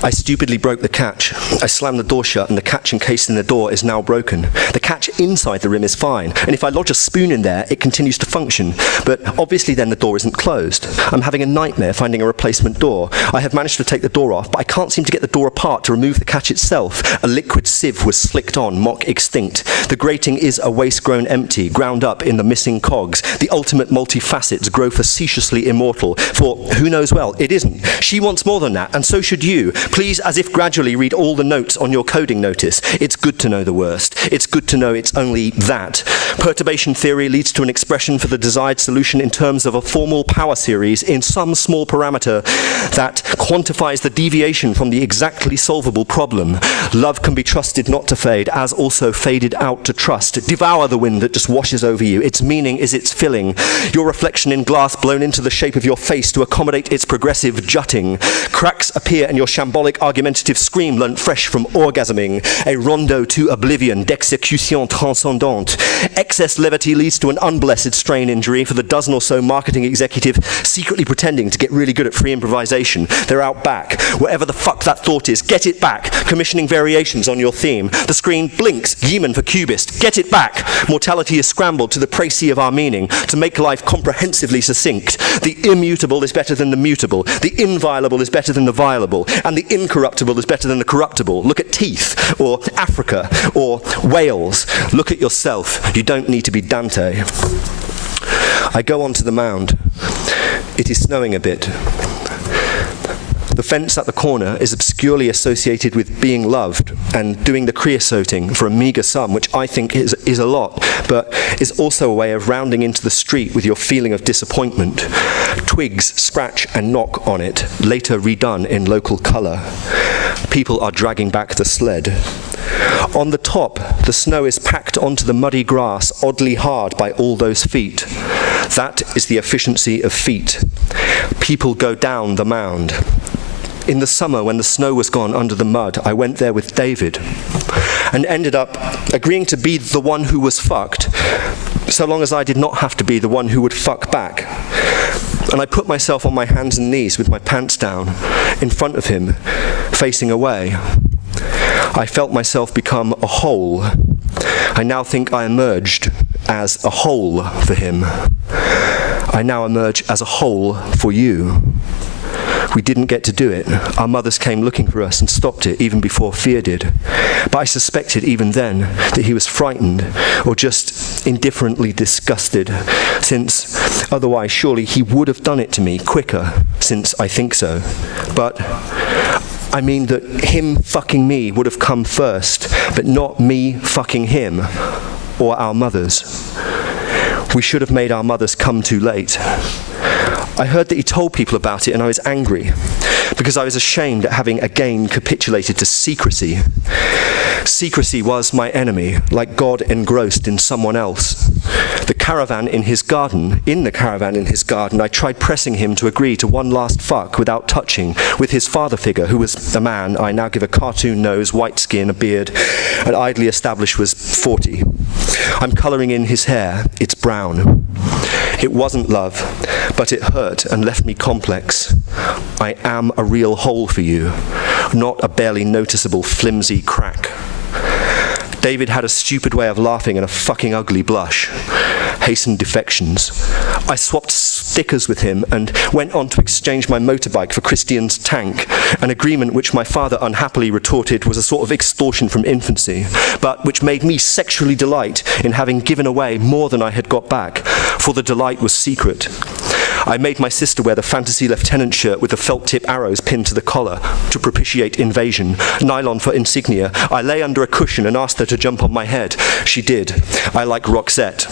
I stupidly broke the catch. I slammed the door shut and the catch encased in the door is now broken. The catch inside the rim is fine, and if I lodge a spoon in there, it continues to function. But obviously then the door isn't closed. I'm having a nightmare finding a replacement door. I have managed to take the door off, but I can't seem to get the door apart to remove the catch itself. A liquid sieve was slicked on, mock extinct. The grating is a waste grown empty, ground up in the missing cogs. The ultimate multifacets grow facetiously immortal, for who knows well, it isn't. She wants more than that, and so should you. Please, as if gradually, read all the notes on your coding notice. It's good to know the worst. It's good to know it's only that. Perturbation theory leads to an expression for the desired solution in terms of a formal power series in some small parameter that quantifies the deviation from the exactly solvable problem. Love can be trusted not to fade, as also faded out to trust. Devour the wind that just washes over you. Its meaning is its filling. Your reflection in glass blown into the shape of your face to accommodate its progressive jutting. Cracks appear in your shambolic argumentative scream learnt fresh from orgasming. A rondo to oblivion, d'exécution transcendante. Excess levity leads to an unblessed strain injury for the dozen or so marketing executive secretly pretending to get really good at free improvisation. They're out back. Whatever the fuck that thought is, get it back. Commissioning variations on your theme. The screen blinks, Yeeman for cubist. Get it back. Mortality is scrambled to the précis of our meaning, to make life comprehensively succinct. The immutable is better than the mutable. The inviolable is better than the violable. And the incorruptible is better than the corruptible. Look at teeth, or Africa, or Wales. Look at yourself. You don't need to be Dante. I go onto the mound. It is snowing a bit. The fence at the corner is obscurely associated with being loved and doing the creosoting for a meagre sum, which I think is a lot, but is also a way of rounding into the street with your feeling of disappointment. Twigs scratch and knock on it, later redone in local colour. People are dragging back the sled. On the top, the snow is packed onto the muddy grass, oddly hard by all those feet. That is the efficiency of feet. People go down the mound. In the summer, when the snow was gone under the mud, I went there with David and ended up agreeing to be the one who was fucked, so long as I did not have to be the one who would fuck back. And I put myself on my hands and knees with my pants down, in front of him, facing away. I felt myself become a whole. I now think I emerged as a whole for him. I now emerge as a whole for you. We didn't get to do it. Our mothers came looking for us and stopped it even before fear did. But I suspected even then that he was frightened or just indifferently disgusted, since otherwise surely he would have done it to me quicker, since I think so. But I mean that him fucking me would have come first, but not me fucking him or our mothers. We should have made our mothers come too late. I heard that he told people about it and I was angry because I was ashamed at having again capitulated to secrecy. Secrecy was my enemy, like God engrossed in someone else. In the caravan in his garden, I tried pressing him to agree to one last fuck without touching with his father figure, who was a man I now give a cartoon nose, white skin, a beard, and idly established was 40. I'm colouring in his hair. It's brown. It wasn't love, but it hurt and left me complex. I am a real hole for you, not a barely noticeable flimsy crack. David had a stupid way of laughing and a fucking ugly blush. Hastened defections. I swapped stickers with him and went on to exchange my motorbike for Christian's tank, an agreement which my father unhappily retorted was a sort of extortion from infancy, but which made me sexually delight in having given away more than I had got back, for the delight was secret. I made my sister wear the fantasy lieutenant shirt with the felt-tip arrows pinned to the collar to propitiate invasion, nylon for insignia. I lay under a cushion and asked her to jump on my head. She did. I like Roxette.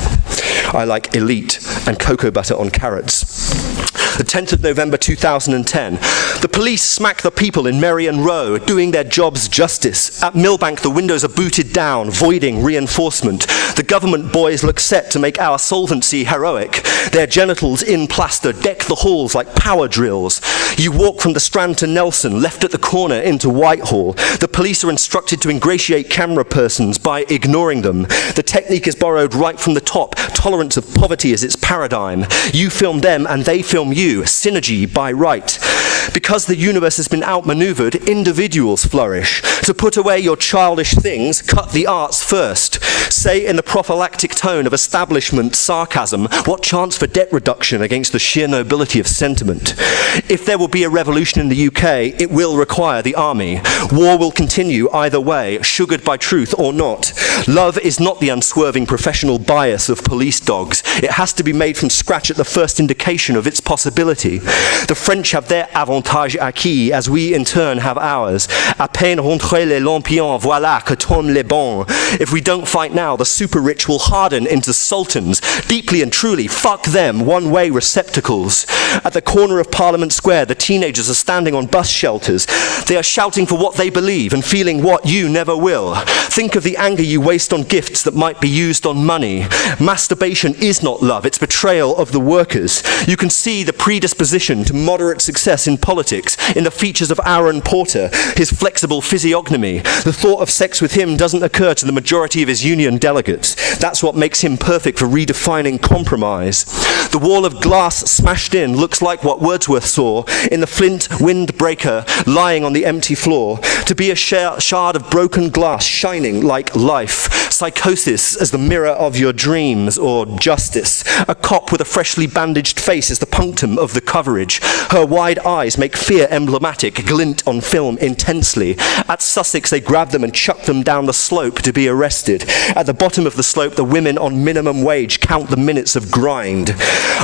I like Elite and cocoa butter on carrots. The 10th of November 2010. The police smack the people in Merrion Row, doing their jobs justice. At Millbank, the windows are booted down, voiding reinforcement. The government boys look set to make our solvency heroic. Their genitals in plaster deck the halls like power drills. You walk from the Strand to Nelson, left at the corner into Whitehall. The police are instructed to ingratiate camera persons by ignoring them. The technique is borrowed right from the top. Tolerance of poverty is its paradigm. You film them and they film you. Synergy by right. Because the universe has been outmaneuvered, individuals flourish. To put away your childish things, cut the arts first. Say in the prophylactic tone of establishment sarcasm, what chance for debt reduction against the sheer nobility of sentiment? If there will be a revolution in the UK, it will require the army. War will continue either way, sugared by truth or not. Love is not the unswerving professional bias of police dogs. It has to be made from scratch at the first indication of its possibility. The French have their avantage acquis, as we in turn have ours. À peine rentrés les lampions, voilà que tombent les bons. If we don't fight now, the super rich will harden into sultans. Deeply and truly, fuck them, one-way receptacles. At the corner of Parliament Square, the teenagers are standing on bus shelters. They are shouting for what they believe and feeling what you never will. Think of the anger you waste on gifts that might be used on money. Masturbation is not love, it's betrayal of the workers. You can see the predisposition to moderate success in politics in the features of Aaron Porter, his flexible physiognomy. The thought of sex with him doesn't occur to the majority of his union delegates. That's what makes him perfect for redefining compromise. The wall of glass smashed in looks like what Wordsworth saw in the flint windbreaker lying on the empty floor. To be a shard of broken glass shining like life. Psychosis as the mirror of your dreams, or justice. A cop with a freshly bandaged face is the punctum of the coverage. Her wide eyes make fear emblematic, glint on film intensely. At Sussex, they grab them and chuck them down the slope to be arrested. At the bottom of the slope, the women on minimum wage count the minutes of grind.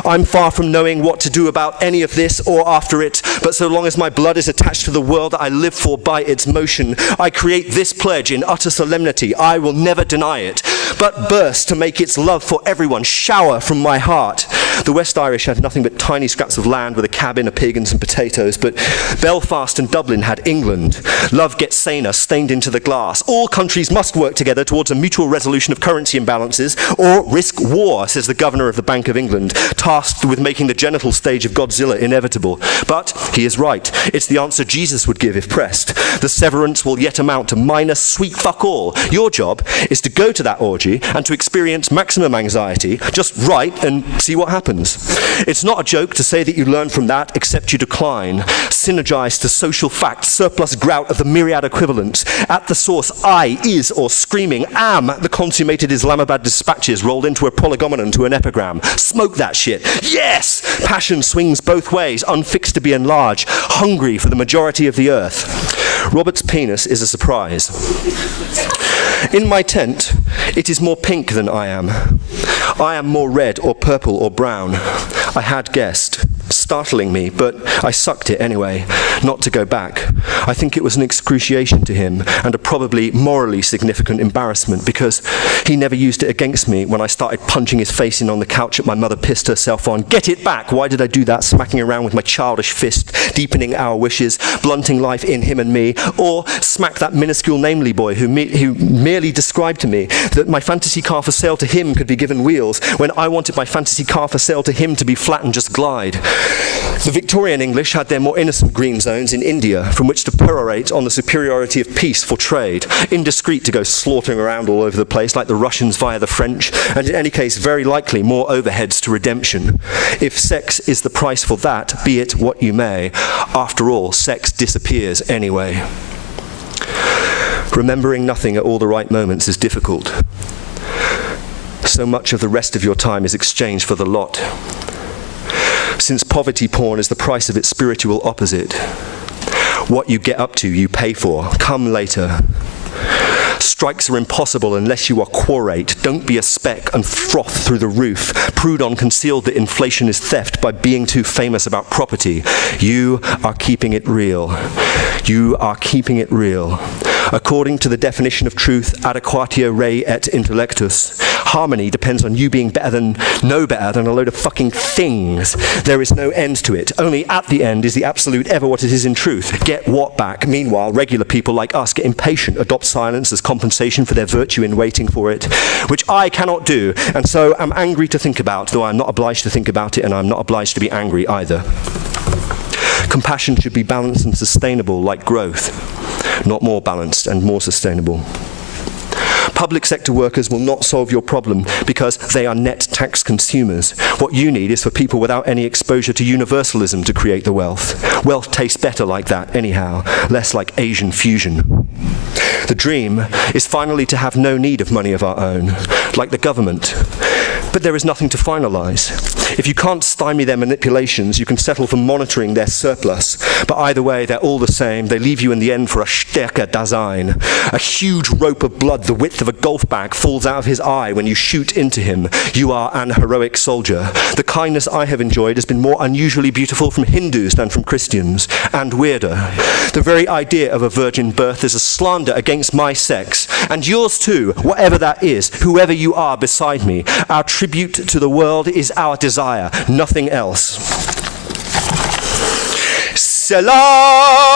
I'm far from knowing what to do about any of this or after it, but so long as my blood is attached to the world that I live for by its motion, I create this pledge in utter solemnity. I will never deny it, but burst to make its love for everyone shower from my heart. The West Irish had nothing but tiny scraps of land with a cabin, a pig and some potatoes, but Belfast and Dublin had England. Love gets saner, stained into the glass. All countries must work together towards a mutual resolution of currency imbalances or risk war, says the Governor of the Bank of England, tasked with making the genital stage of Godzilla inevitable. But he is right. It's the answer Jesus would give if pressed. The severance will yet amount to minus sweet fuck all. Your job is to go to that orgy and to experience maximum anxiety, just write and see what happens. It's not a joke to say that you learn from that, except you decline. Synergize to social fact, surplus grout of the myriad equivalents. At the source, I is or screaming am the consummated Islamabad dispatches rolled into a prolegomena to an epigram. Smoke that shit. Yes! Passion swings both ways, unfixed to be enlarged, hungry for the majority of the earth. Robert's penis is a surprise. In my tent, it is more pink than I am. I am more red or purple or brown. I had guessed, startling me, but I sucked it anyway, not to go back. I think it was an excruciation to him and a probably morally significant embarrassment because he never used it against me when I started punching his face in on the couch that my mother pissed herself on. Get it back! Why did I do that? Smacking around with my childish fist, deepening our wishes, blunting life in him and me, or smack that minuscule namely boy who merely described to me that my fantasy car for sale to him could be given wheels when I wanted my fantasy car for sale to him to be flat and just glide. The Victorian English had their more innocent green zones in India from which to perorate on the superiority of peace for trade. Indiscreet to go slaughtering around all over the place like the Russians via the French, and in any case very likely more overheads to redemption. If sex is the price for that, be it what you may. After all, sex disappears anyway. Remembering nothing at all the right moments is difficult. So much of the rest of your time is exchanged for the lot. Since poverty porn is the price of its spiritual opposite. What you get up to, you pay for. Come later. Strikes are impossible unless you are quorate. Don't be a speck and froth through the roof. Proudhon concealed that inflation is theft by being too famous about property. You are keeping it real. You are keeping it real. According to the definition of truth, adequatio rei et intellectus, harmony depends on you being better than a load of fucking things. There is no end to it. Only at the end is the absolute ever what it is in truth. Get what back? Meanwhile, regular people like us get impatient, adopt silence as compensation for their virtue in waiting for it, which I cannot do, and so am angry to think about, though I'm not obliged to think about it, and I'm not obliged to be angry either. Compassion should be balanced and sustainable like growth, not more balanced and more sustainable. Public sector workers will not solve your problem because they are net tax consumers. What you need is for people without any exposure to universalism to create the wealth. Wealth tastes better like that anyhow, less like Asian fusion. The dream is finally to have no need of money of our own, like the government. But there is nothing to finalize. If you can't stymie their manipulations, you can settle for monitoring their surplus. But either way, they're all the same. They leave you in the end for a Stärke-Dasein. A huge rope of blood the width of a golf bag falls out of his eye when you shoot into him. You are an heroic soldier. The kindness I have enjoyed has been more unusually beautiful from Hindus than from Christians, and weirder. The very idea of a virgin birth is a slander against my sex, and yours too, whatever that is, whoever you are beside me. Our tribute to the world is our desire, nothing else. Selah!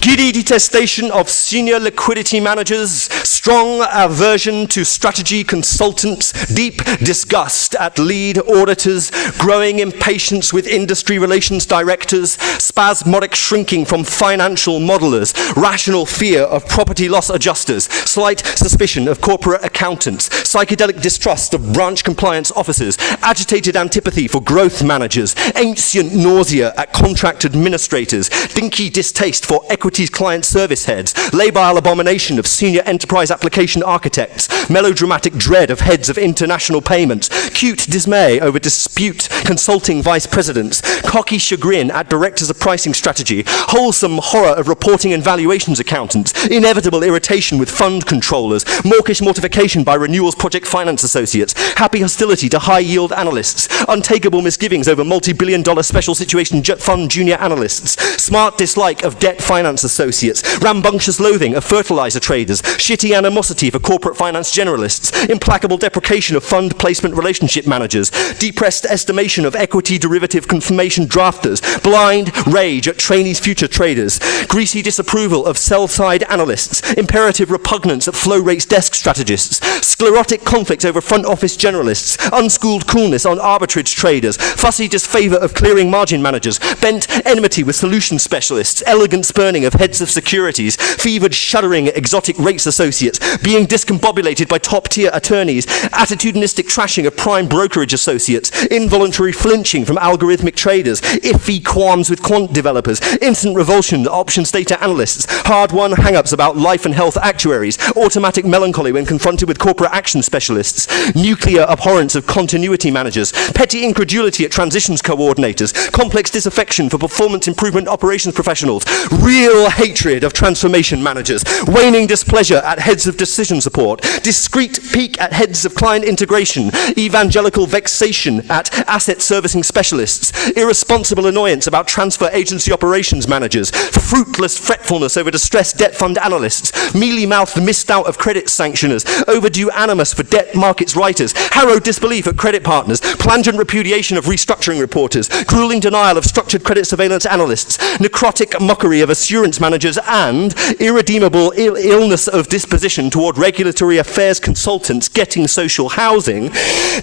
Giddy detestation of senior liquidity managers, strong aversion to strategy consultants, deep disgust at lead auditors, growing impatience with industry relations directors, spasmodic shrinking from financial modelers, rational fear of property loss adjusters, slight suspicion of corporate accountants, psychedelic distrust of branch compliance officers, agitated antipathy for growth managers, ancient nausea at contract administrators, dinky distaste for equity client service heads, labile abomination of senior enterprise application architects, melodramatic dread of heads of international payments, cute dismay over dispute consulting vice presidents, cocky chagrin at directors of pricing strategy, wholesome horror of reporting and valuations accountants, inevitable irritation with fund controllers, mawkish mortification by renewals project finance associates, happy hostility to high-yield analysts, untakeable misgivings over multi-billion-dollar special situation fund junior analysts, smart dislike of debt finance associates, rambunctious loathing of fertilizer traders, shitty animosity for corporate finance generalists, implacable deprecation of fund placement relationship managers, depressed estimation of equity derivative confirmation drafters, blind rage at trainees future traders, greasy disapproval of sell-side analysts, imperative repugnance at flow rates desk strategists, sclerotic conflict over front office generalists, unschooled coolness on arbitrage traders, fussy disfavor of clearing margin managers, bent enmity with solution specialists, elegant spurning of heads of securities, fevered shuddering at exotic rates associates, being discombobulated by top-tier attorneys, attitudinistic trashing of prime brokerage associates, involuntary flinching from algorithmic traders, iffy qualms with quant developers, instant revulsion to options data analysts, hard-won hang-ups about life and health actuaries, automatic melancholy when confronted with corporate action specialists, nuclear abhorrence of continuity managers, petty incredulity at transitions coordinators, complex disaffection for performance improvement operations professionals, real hatred of transformation managers, waning displeasure at heads of decision support, discreet pique at heads of client integration, evangelical vexation at asset servicing specialists, irresponsible annoyance about transfer agency operations managers, fruitless fretfulness over distressed debt fund analysts, mealy-mouthed misdoubt of credit sanctioners, overdue animus for debt markets writers, harrowed disbelief at credit partners, plangent repudiation of restructuring reporters, grueling denial of structured credit surveillance analysts, necrotic mockery of assurance managers, and irredeemable illness of disposition toward regulatory affairs consultants getting social housing,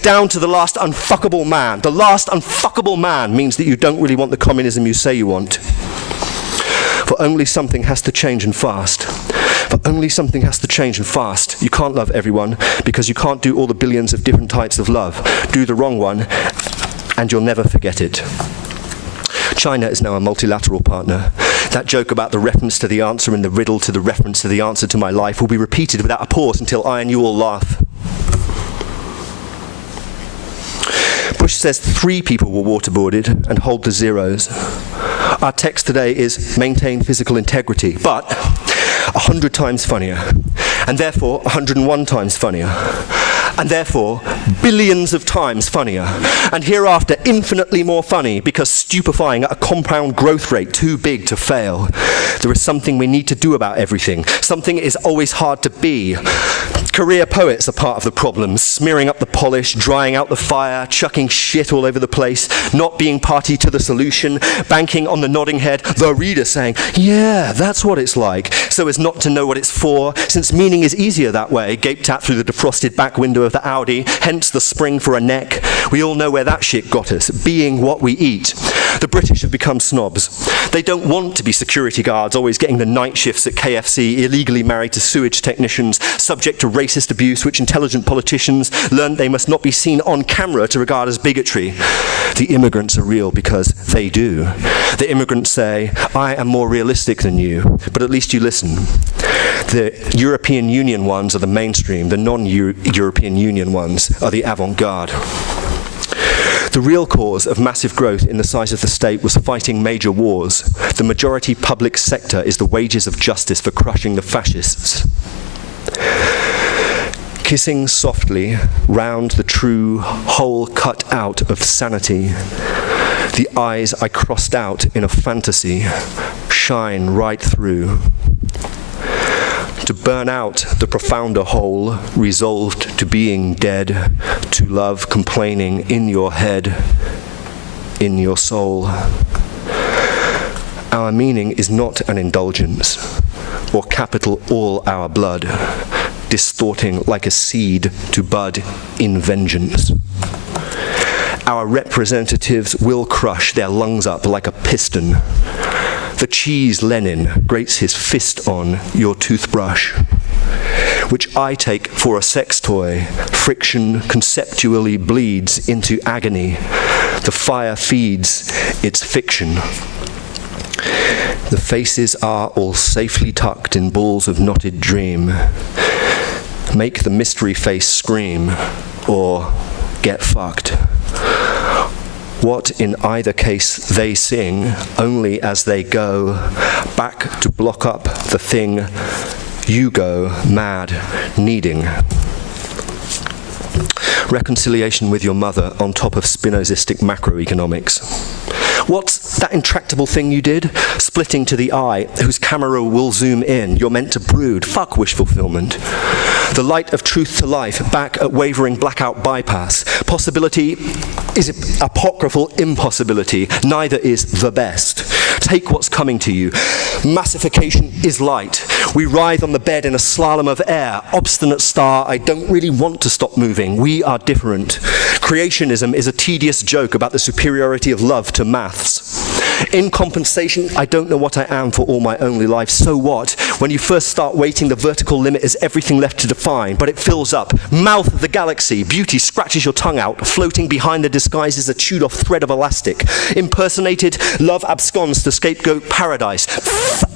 down to the last unfuckable man. The last unfuckable man means that you don't really want the communism you say you want. For only something has to change and fast. For only something has to change and fast. You can't love everyone because you can't do all the billions of different types of love. Do the wrong one and you'll never forget it. China is now a multilateral partner. That joke about the reference to the answer in the riddle to the reference to the answer to my life will be repeated without a pause until I and you all laugh. Bush says 3 people were waterboarded and hold the zeros. Our text today is maintain physical integrity, but 100 times funnier, and therefore 101 times funnier, and therefore billions of times funnier, and hereafter infinitely more funny because stupefying at a compound growth rate too big to fail. There is something we need to do about everything. Something is always hard to be. Career poets are part of the problem, smearing up the polish, drying out the fire, chucking shit all over the place, not being party to the solution, banking on the nodding head, the reader saying, yeah, that's what it's like, so as not to know what it's for, since meaning is easier that way, gaped at through the defrosted back window of the Audi, hence the spring for a neck. We all know where that shit got us, being what we eat. The British have become snobs. They don't want to be security guards, always getting the night shifts at KFC, illegally married to sewage technicians, subject to racist abuse, which intelligent politicians learned they must not be seen on camera to regard as bigotry. The immigrants are real because they do. The immigrants say, I am more realistic than you, but at least you listen. The European Union ones are the mainstream, the non-European Union ones are the avant-garde. The real cause of massive growth in the size of the state was fighting major wars. The majority public sector is the wages of justice for crushing the fascists. Kissing softly round the true hole cut out of sanity, the eyes I crossed out in a fantasy shine right through. To burn out the profounder hole, resolved to being dead, to love complaining in your head, in your soul. Our meaning is not an indulgence, or capital all our blood, distorting like a seed to bud in vengeance. Our representatives will crush their lungs up like a piston. The cheese Lenin grates his fist on your toothbrush, which I take for a sex toy. Friction conceptually bleeds into agony. The fire feeds its fiction. The faces are all safely tucked in balls of knotted dream. Make the mystery face scream, or get fucked. What in either case they sing, only as they go back to block up the thing you go mad needing. Reconciliation with your mother on top of Spinozistic macroeconomics. What's that intractable thing you did? Splitting to the eye, whose camera will zoom in. You're meant to brood. Fuck wish fulfillment. The light of truth to life, back at wavering blackout bypass. Possibility is apocryphal impossibility. Neither is the best. Take what's coming to you. Massification is light. We writhe on the bed in a slalom of air. Obstinate star, I don't really want to stop moving. We are different. Creationism is a tedious joke about the superiority of love to maths. In compensation, I don't know what I am for all my only life. So what? When you first start waiting, the vertical limit is everything left to define, but it fills up. Mouth of the galaxy. Beauty scratches your tongue out. Floating behind the disguise is a chewed-off thread of elastic. Impersonated, love absconds to scapegoat paradise.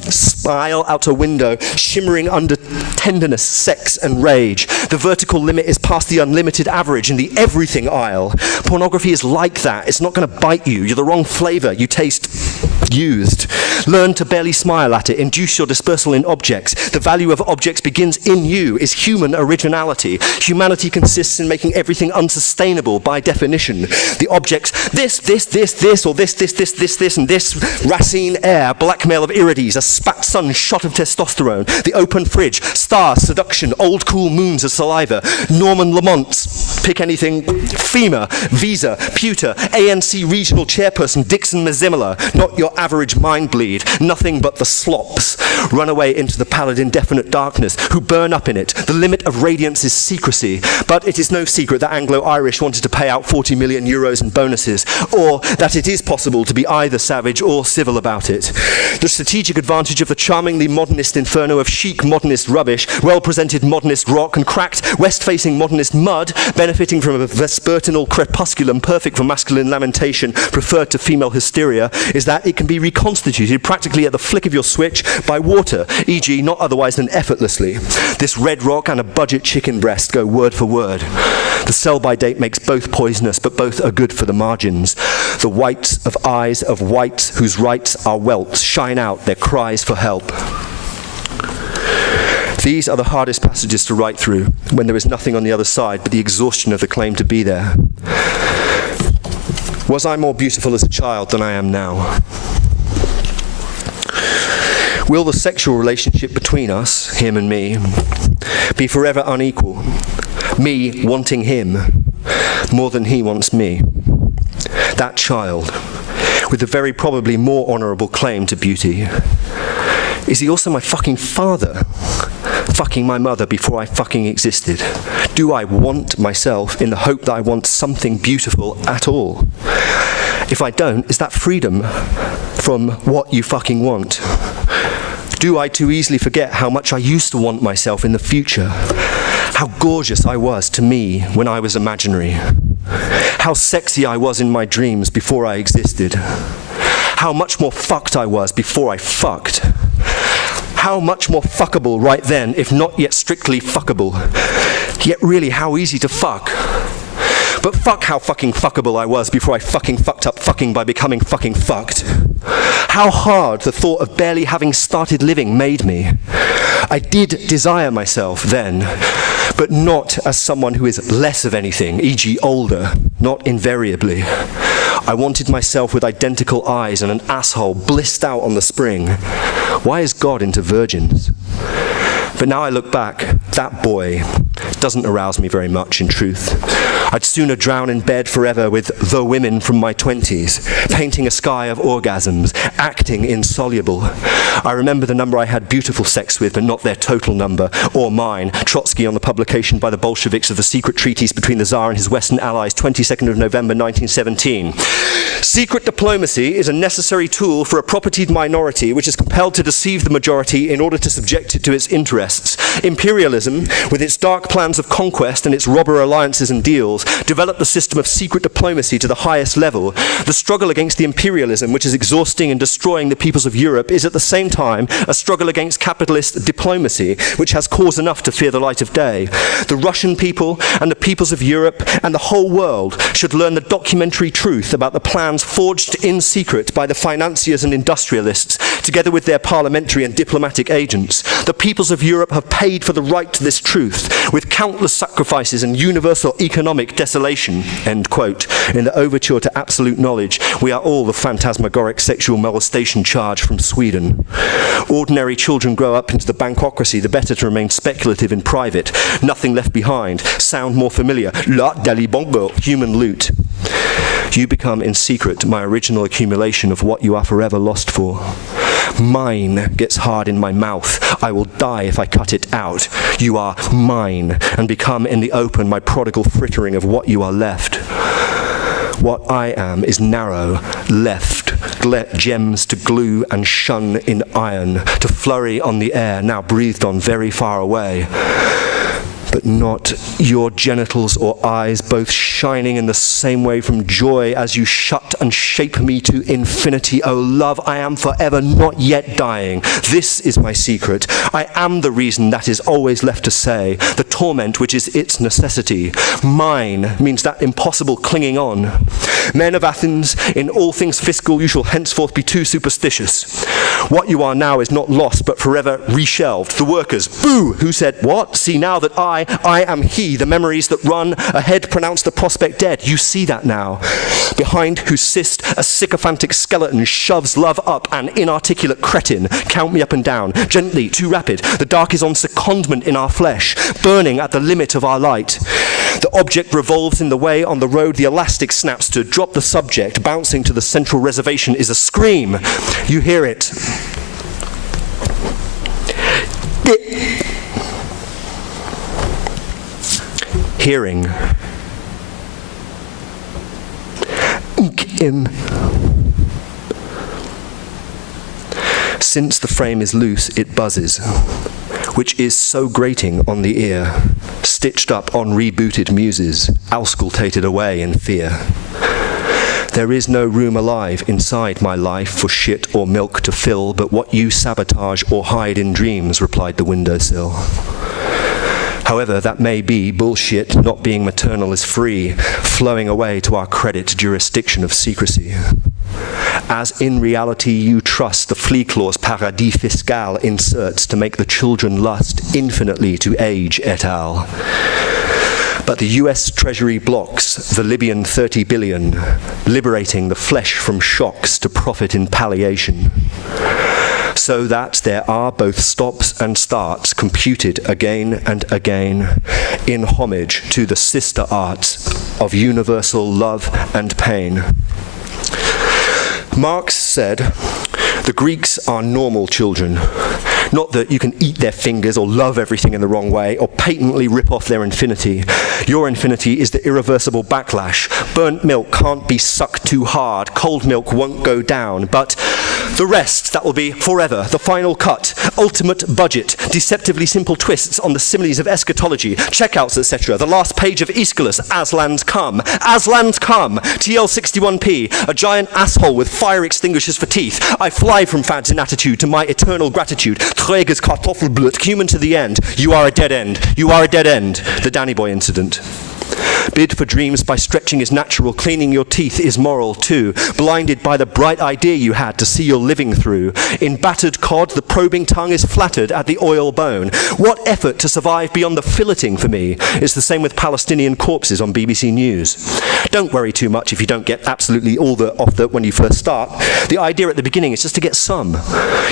Smile out a window, shimmering under tenderness, sex, and rage. The vertical limit is past the unlimited average in the everything aisle. Pornography is like that. It's not going to bite you. You're the wrong flavor. You taste used. Learn to barely smile at it. Induce your dispersal in objects. The value of objects begins in you, is human originality. Humanity consists in making everything unsustainable by definition. The objects, this, or this, and this. Racine air, blackmail of irides, a spat sun shot of testosterone. The open fridge, stars, seduction, old cool moons of saliva. Norman Lamont's, pick anything, FEMA, Visa, Pewter, ANC regional chairperson Dixon Mazimala. Not your average mind bleed, nothing but the slops. Run away into the pallid indefinite darkness, who burn up in it. The limit of radiance is secrecy, but it is no secret that Anglo-Irish wanted to pay out 40 million euros in bonuses, or that it is possible to be either savage or civil about it. The strategic advantage of the charmingly modernist inferno of chic modernist rubbish, well-presented modernist rock, and cracked west-facing modernist mud, benefiting from a vespertinal crepusculum perfect for masculine lamentation, preferred to female hysteria, is that it can be reconstituted practically at the flick of your switch by water, e.g. not otherwise than effortlessly. This red rock and a budget chicken breast go word for word. The sell-by date makes both poisonous, but both are good for the margins. The whites of eyes of whites whose rights are welts shine out their cries for help. These are the hardest passages to write through, when there is nothing on the other side but the exhaustion of the claim to be there. Was I more beautiful as a child than I am now? Will the sexual relationship between us, him and me, be forever unequal? Me wanting him more than he wants me. That child, with a very probably more honourable claim to beauty. Is he also my fucking father? Fucking my mother before I fucking existed. Do I want myself in the hope that I want something beautiful at all? If I don't, is that freedom from what you fucking want? Do I too easily forget how much I used to want myself in the future? How gorgeous I was to me when I was imaginary? How sexy I was in my dreams before I existed? How much more fucked I was before I fucked? How much more fuckable right then, if not yet strictly fuckable? Yet really, how easy to fuck? But fuck how fucking fuckable I was before I fucking fucked up fucking by becoming fucking fucked. How hard the thought of barely having started living made me. I did desire myself then, but not as someone who is less of anything, e.g. older, not invariably. I wanted myself with identical eyes and an asshole blissed out on the spring. Why is God into virgins? But now I look back, that boy doesn't arouse me very much, in truth. I'd sooner drown in bed forever with the women from my 20s, painting a sky of orgasms, acting insoluble. I remember the number I had beautiful sex with, but not their total number, or mine. Trotsky on the publication by the Bolsheviks of the secret treaties between the Tsar and his Western allies, 22nd of November 1917. Secret diplomacy is a necessary tool for a propertied minority which is compelled to deceive the majority in order to subject it to its interests. Imperialism, with its dark plans of conquest and its robber alliances and deals, developed the system of secret diplomacy to the highest level. The struggle against the imperialism, which is exhausting and destroying the peoples of Europe, is at the same time a struggle against capitalist diplomacy, which has cause enough to fear the light of day. The Russian people and the peoples of Europe and the whole world should learn the documentary truth about the plans forged in secret by the financiers and industrialists, together with their parliamentary and diplomatic agents. The peoples of Europe have paid for the right to this truth, with countless sacrifices and universal economic desolation, end quote. In the overture to absolute knowledge, we are all the phantasmagoric sexual molestation charge from Sweden. Ordinary children grow up into the bankocracy, the better to remain speculative in private. Nothing left behind. Sound more familiar. La dali bongo, human loot. You become in secret my original accumulation of what you are forever lost for. Mine gets hard in my mouth. I will die if I cut it out. You are mine, and become in the open my prodigal frittering of what you are left. What I am is narrow, left, gems to glue and shun in iron, to flurry on the air, now breathed on very far away. But not your genitals or eyes, both shining in the same way from joy as you shut and shape me to infinity. Oh love, I am forever not yet dying. This is my secret. I am the reason that is always left to say, the torment which is its necessity. Mine means that impossible clinging on. Men of Athens, in all things fiscal you shall henceforth be too superstitious. What you are now is not lost but forever reshelved. The workers, boo! Who said what? See now that I am he. The memories that run ahead pronounce the prospect dead. You see that now. Behind whose cyst a sycophantic skeleton shoves love up, an inarticulate cretin. Count me up and down. Gently, too rapid. The dark is on secondment in our flesh, burning at the limit of our light. The object revolves in the way on the road. The elastic snaps to drop the subject. Bouncing to the central reservation is a scream. You hear it. Hearing. Since the frame is loose, it buzzes, which is so grating on the ear, stitched up on rebooted muses, auscultated away in fear. There is no room alive inside my life for shit or milk to fill, but what you sabotage or hide in dreams, replied the windowsill. However, that may be bullshit. Not being maternal is free, flowing away to our credit jurisdiction of secrecy. As in reality you trust the flea clause paradis fiscal inserts to make the children lust infinitely to age et al. But the US Treasury blocks the Libyan 30 billion, liberating the flesh from shocks to profit in palliation. So that there are both stops and starts computed again and again in homage to the sister arts of universal love and pain. Marx said, the Greeks are normal children. Not that you can eat their fingers or love everything in the wrong way or patently rip off their infinity. Your infinity is the irreversible backlash. Burnt milk can't be sucked too hard. Cold milk won't go down. But the rest, that will be forever. The final cut, ultimate budget, deceptively simple twists on the similes of eschatology, checkouts, etc. The last page of Aeschylus, Aslan's come. Aslan's come. TL61P, a giant asshole with fire extinguishers for teeth. I fly from fads in attitude to my eternal gratitude. Träges Kartoffelblut, human to the end. You are a dead end. You are a dead end. The Danny Boy incident. Bid for dreams by stretching is natural, cleaning your teeth is moral too. Blinded by the bright idea you had to see your living through. In battered cod, the probing tongue is flattered at the oil bone. What effort to survive beyond the filleting for me? It's the same with Palestinian corpses on BBC News. Don't worry too much if you don't get absolutely all off when you first start. The idea at the beginning is just to get some.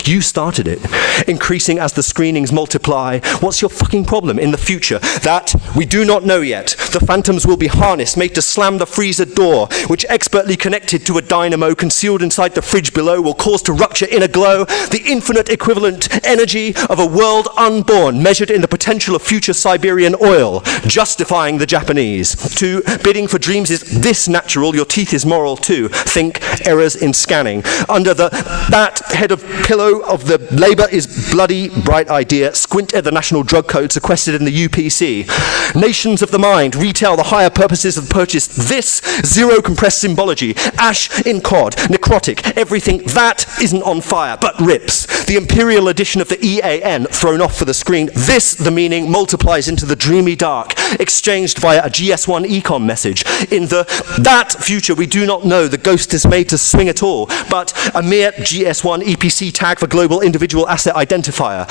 You started it. Increasing as the screenings multiply. What's your fucking problem in the future? That we do not know yet. The phantoms will be harnessed, made to slam the freezer door, which expertly connected to a dynamo concealed inside the fridge below will cause to rupture in a glow the infinite equivalent energy of a world unborn, measured in the potential of future Siberian oil, justifying the Japanese. 2, bidding for dreams is this natural, your teeth is moral too. Think errors in scanning. Under that head of pillow of the Labour is bloody bright idea, squint at the national drug code sequestered in the UPC. Nations of the mind, retail the higher purposes of purchase. This zero compressed symbology, ash in cod, necrotic, everything that isn't on fire but rips. The imperial edition of the EAN thrown off for the screen. This, the meaning, multiplies into the dreamy dark, exchanged via a GS1 econ message. In that future we do not know, the ghost is made to swing at all, but a mere GS1 EPC tag for global individual asset identifier.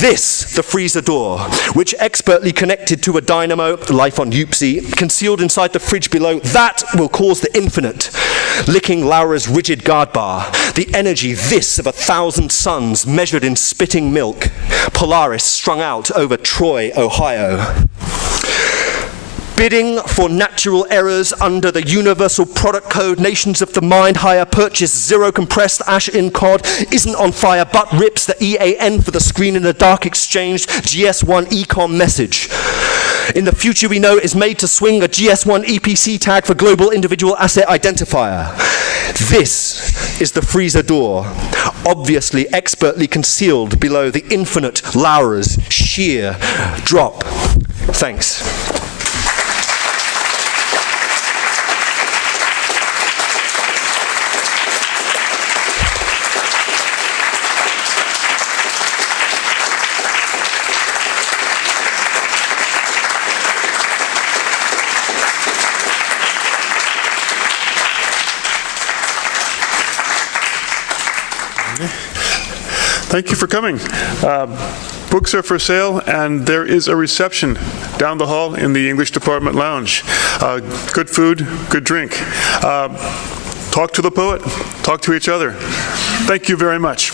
This, the freezer door, which expertly connected to a dynamo, life on Upsy, concealed inside the fridge below, that will cause the infinite. Licking Laura's rigid guard bar, the energy this of 1,000 suns measured in spitting milk. Polaris strung out over Troy, Ohio. Bidding for natural errors under the universal product code, nations of the mind, higher purchase, zero compressed, ash in cod, isn't on fire but rips the EAN for the screen in a dark exchanged GS1 ecom message. In the future we know is made to swing a GS1 EPC tag for global individual asset identifier. This is the freezer door, obviously expertly concealed below the infinite Laura's sheer drop. Thanks. Thank you for coming. Books are for sale, and there is a reception down the hall in the English Department Lounge. Good food, good drink. Talk to the poet, talk to each other. Thank you very much.